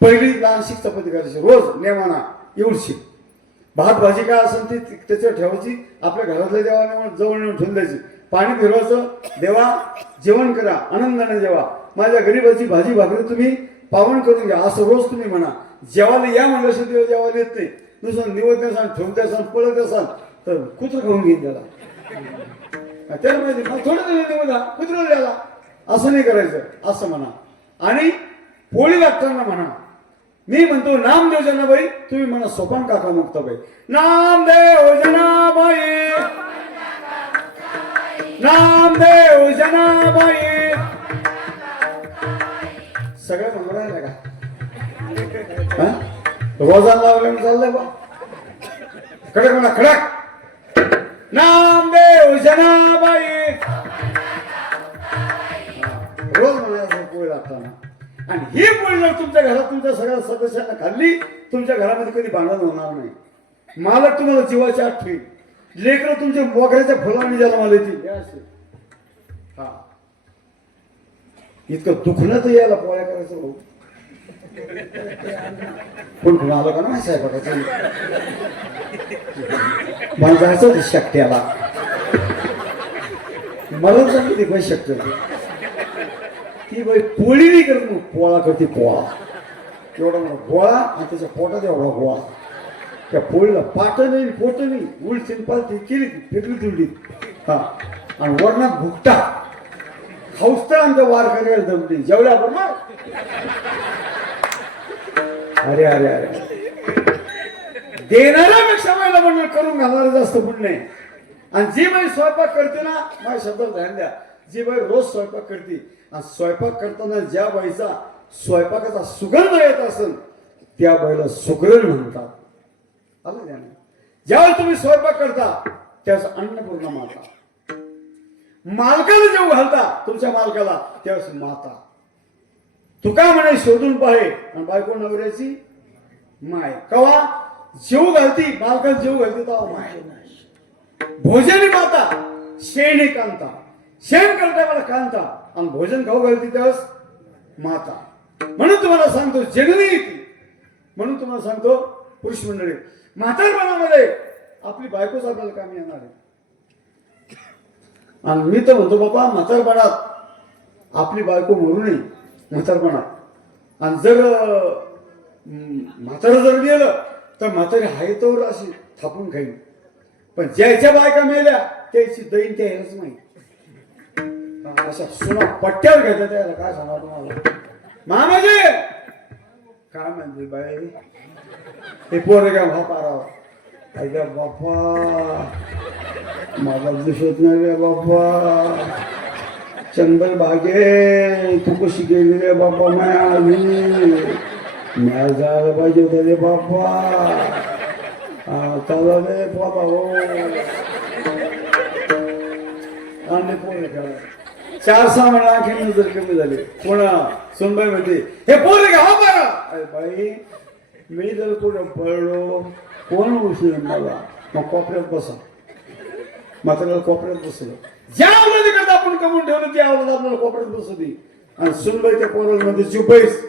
पहिली लहानशी चपाती करायची रोज नेमाना एवढशी. भात भाजी काय असेल ती त्याच्यावर ठेवायची. आपल्या घरातल्या देवाने जवळ नेऊन ठेवून द्यायची. पाणी फिरवायचं. देवा जेवण करा, आनंदाने जेवा. माझ्या गरीबाची भाजी भाकरी तुम्ही पावन करून घ्या, असं रोज तुम्ही म्हणा. जेवायला या म्हणलं देव जेवायला येत नाही. नुसतं निवडते असाल, ठेवते असाल, पळत असाल तर कुत्र खाऊन घेईन त्याला. त्याला माहिती थोडं निवडा कुत्र द्याला, असं नाही करायचं. असं म्हणा. आणि पोळी लागताना म्हणा, मी म्हणतो नामदेव जनाबाई, तुम्ही म्हणा सोपान काका मुक्ताबाई. नामदेव जनाबाई, नामदेव जनाबाई. सगळं म्हणून राहिलं का? रोजाला लावलं चाललंय बा. कडक म्हणा, कडक. नामदेव जनाबाई. रोज म्हणायचं पोळी लागताना. आणि ही पोळी जर तुमच्या घरात तुमच्या सगळ्या सदस्यांना खाल्ली, तुमच्या घरामध्ये कधी भांडण होणार नाही. मालक तुम्हाला जीवाची आठ ठेवी. लेकरं तुमच्या मोगऱ्याच्या फुलांनी जन्माला येतील. हा, इतकं दुखणं तर यायला पोळ्या करायचं भाऊ. कोण कोण आलं का ना साहेबाचं? मला जायचं होतं शक्त्याला. मला सांगितलं ती बाई शक्य ती बाई पोळी नाही करत, मग पोळा करते. पोळा एवढा मोठा गोळा आणि त्याच्या पोटात एवढा गोळा. त्या पोळीला पाट नाही, पोट नाही, उलटी पालती केली, फेकली तुडली. हा, आणि वरणात भुकटा खाऊस तर आमच्या वार करायला जमते. जेवढ्या आपण ना, अरे अरे अरे, देणाऱ्यापेक्षा मला म्हणून करून घालणारं जास्त पुण्य आहे. आणि जी बाई स्वयंपाक करते ना, माझ्या शब्दात ध्यान द्या, जी बाई रोज स्वयंपाक करते आणि स्वयंपाक करताना ज्या बाईचा स्वयंपाकाचा सुगंध येत असेल त्या बाईला सुगरण म्हणतात. आलं ध्यान. ज्यावेळेस तुम्ही स्वयंपाक करता त्यावेळेस अन्नपूर्णा माता. मालकाला जेव घालता तुमच्या मालकाला त्यावेळेस माता. तू काय म्हणे शोधून पाहे. आणि बायको नवऱ्याची माय. कवा जेव घालती मालकाला जेव घालते तेव्हा माय. भोजनी माता, शेणी कांता. शेण करता मला कांता आणि भोजन खाऊ घालते त्यावेळेस माता. म्हणून तुम्हाला सांगतो जगली येते. म्हणून तुम्हाला सांगतो पुरुष मंडळी, म्हातारपणामध्ये आपली बायकोच आपल्याला कामी येणार आहे. आणि मी तर म्हणतो बाबा म्हातारपणात आपली बायको मरू नये म्हातारपणात. आणि जर म्हातारं जर गेलं तर म्हातारी हाय तर अशी थापून खाईल. पण ज्याच्या बायका मेल्या त्याची दैन त्यालाच माहिती. अशा सोना पट्ट्यावर घ्यायचं त्याला काय सांगा तुम्हाला. मामाजी काय म्हणते बाई, हे पोर का भापाराव. ऐका बाप्पा, मला दिसत नाही रे बाप्पा. चंदन भागे तू कशी गेली रे बाप्पा. म्या जायला पाहिजे होतं रे बाप्पा. चला रे बाबा हो. आणि पोरे खेळा 4-6 महिने आणखी नजर कमी झाली. पुन्हा सुनबाई म्हणते हे पोरे का बाबा. अरे बाई मी जर कुठं पडलो कोण उशीर मला. मग कोपऱ्यात बसा. मात्र कोपऱ्यात बसलं. ज्या आवडती करता आपण कमवून ठेवलं ती आवडत आपल्याला कोपऱ्यात बसू दे. आणि सुनबाई त्या पोरांमध्ये चुपाईस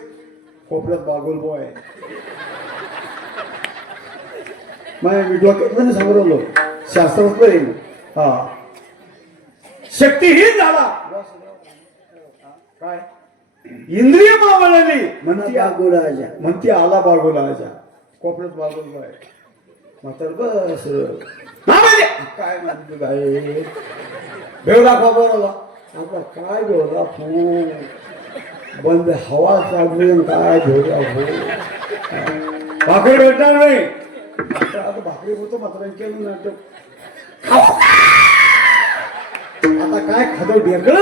कोपऱ्यात बागोल बोय. मी डोक्यात नाही सांगतो शास्त्रात येईल. हा शक्तीहीन झाला काय इंद्रिय मावळली म्हणती बागुराजा म्हणती आला बागोला आजा कोपऱ्यात बागोल बाय म्हातार बस काय म्हणते बाई बेवडा बाबा आता काय बेवडा फू बंद हवा चालली आणि काय बेवडा फू भाकरी भेटणार नाही आता भाकरी होतो मात्र केलं नाटक आता काय खातो ढेकळ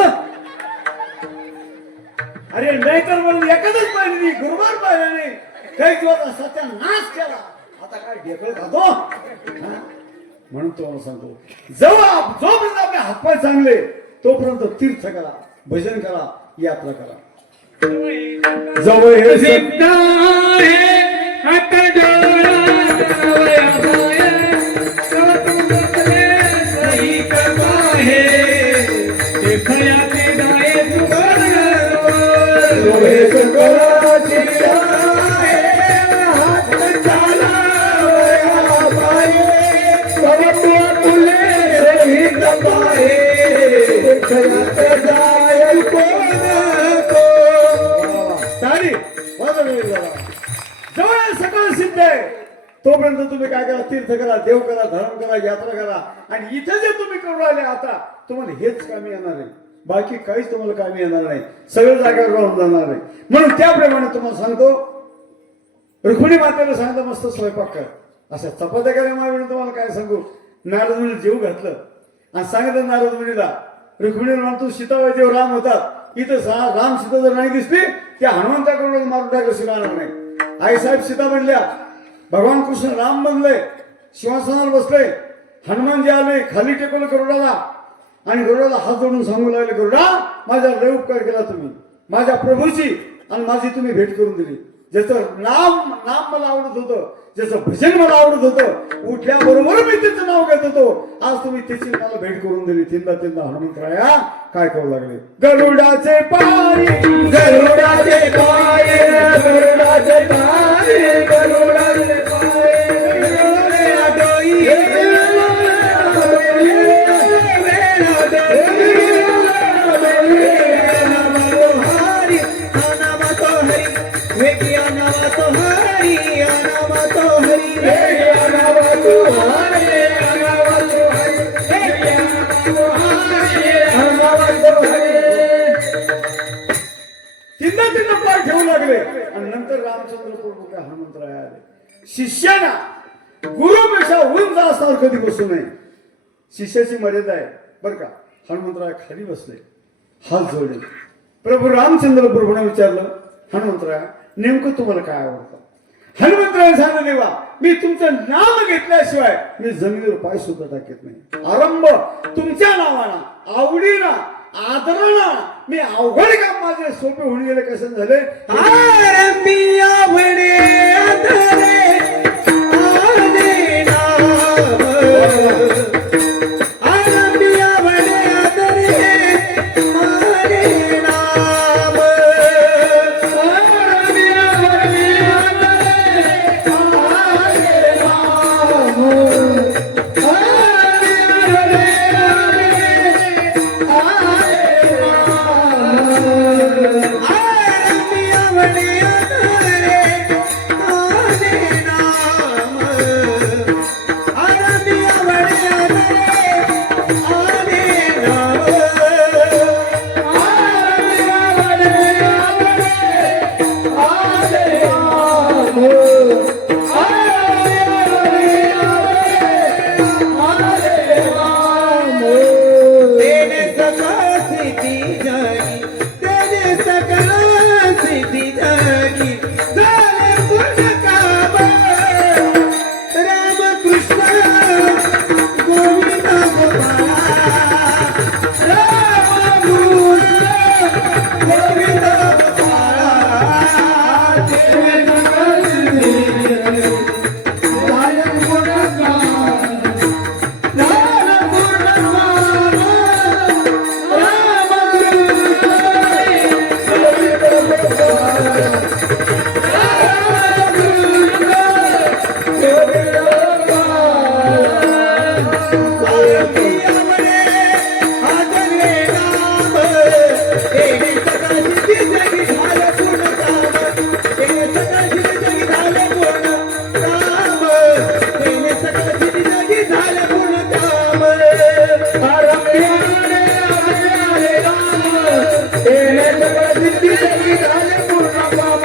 अरे नाही तर म्हणून एखादच पाहिजे नाही गुरुवार पाहिजे नाही काही दिवस सत्या नाश केला आता काय ढेकळ खातो हा? म्हणून तुम्हाला सांगतो जोपर्यंत आपले हातपाय चांगले तोपर्यंत तीर्थ करा भजन करा यात्रा करा जवळ हे सिद्ध आहे हात डोळा सही करता है देखयाते जाए जवळ सगळं सिद्ध आहे तोपर्यंत तुम्ही काय करा तीर्थ करा देव करा धर्म करा यात्रा करा आणि इथे जे तुम्ही करू राहिले आता तुम्हाला हेच कामी येणार आहे बाकी काहीच तुम्हाला कामी येणार नाही सगळं जागेवर राहून जाणार आहे म्हणून त्याप्रमाणे तुम्हाला सांगतो रुक्मिणी मातेला सांगतो मस्त स्वयंपाक कर अशा चपात्या करायला तुम्हाला काय सांगू नारद मुनी जेव घातलं आणि सांगितलं नारद मुनीला रुक्मिणीला म्हणतो सीताबाई जेव्हा राम होतात इथं राम सीता जर नाही दिसली त्या हनुमंताकडून मारून टाकलं राहणार नाही आई साहेब सीता बनल्या भगवान कृष्ण राम बनले सिंहासनावर बसले हनुमानजी आले खाली टेकवलं गरुडाला आणि गरुडाला हात जोडून सांगू लागले गरुडा माझा लय उपकार केला तुम्ही माझ्या प्रभूची आणि माझी तुम्ही भेट करून दिली ज्याचं नाम मला आवडत होतं ज्याचं भजन मला आवडत होतं उठल्याबरोबर मी त्याचं नाव घेत होतो आज तुम्ही त्याची मला भेट करून दिली तीनदा हनुमंतराया काय करू लागले गरुडाचे पाय गरुडाचे पाय गरुडाचे पाय गरुडाचे तीनदा पाय ठेवू लागले आणि नंतर रामचंद्र प्रभू काय हनुमंतराय आले शिष्याना गुरुपेक्षा उंच असणार कधी बसू नये शिष्याची मर्यादा आहे बरं का हनुमंतराय खाली बसले हात जोडले प्रभू रामचंद्र प्रभूने विचारलं हनुमंतराय नेमकं तुम्हाला काय आवडतं हनुमंतराय सांगितलं देवा मी तुमचं नाव घेतल्याशिवाय मी जमिनीवर पाय सुद्धा टाकत नाही आरंभ तुमच्या नावाना आवडीना आदरणा मी अवघड काम माझे सोपे होऊन गेले कसे झाले आरंभी आवडे आदरे आदे नाम आरंभी आवडे आदरे आदे नाम आरंभी आवडे सिद्धी जगी झाले पूर्ण काम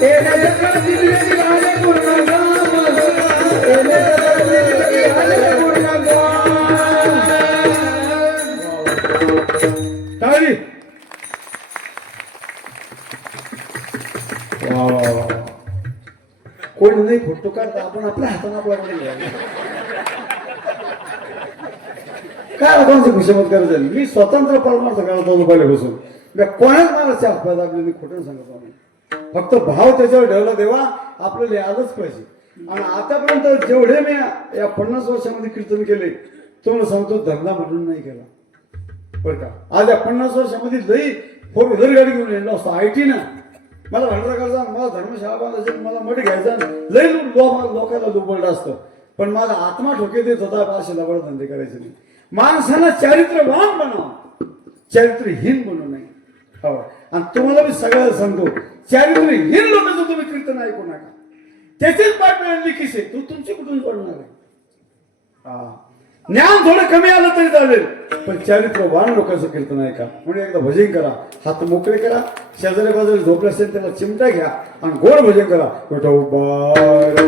तेने सकळ सिद्धी जगी झाले पूर्ण काम तेने सकळ सिद्धी जगी झाले पूर्ण काम ताली कोणी नाही फोटो काढता आपण आपल्या हाताने आपल्याकडे घ्यायला काय कोणाची खुशामत करायचं मी स्वतंत्र परमार्थ करत होतो पहिल्यापासून मी कोणाच मला चार फायदा आपल्याला खोटं सांगत आम्ही फक्त भाव त्याच्यावर ठेवला तेव्हा आपल्याला आलंच पाहिजे आणि आतापर्यंत जेवढे मी या 50 वर्षामध्ये कीर्तन केले तुम्हाला सांगतो धंदा म्हणून नाही केला बरं का आज या 50 वर्षामध्ये लई 4 व्हीलर गाडी घेऊन येणार असतो IT ना मला भांडरा करायचा मला धर्मशाळा बांधायचं मला मठ घ्यायचा लई लोकांना दुबळलं असतं पण माझा आत्मा ठोके देत होता असे दबळ धंदे करायचे नाही माणसाला चारित्र्यवान बनवा चारित्र्यहीन बनवू नये हो आणि तुम्हाला मी सगळं सांगतो चारित्र्यहीन लोकांचं तुम्ही कीर्तन ऐकू नका त्याचीच पाठ मिळाली किसे तू तुमची कुठून पडणार आहे हा ज्ञान थोडं कमी आलं तरी चालेल पण चारित्र्यवान लोकांचं कीर्तन ऐका म्हणजे एकदा भजन करा हात मोकळे करा शेजारी बाजूला झोपले असेल त्याला चिमटा घ्या आणि गोड भजन करा कुमार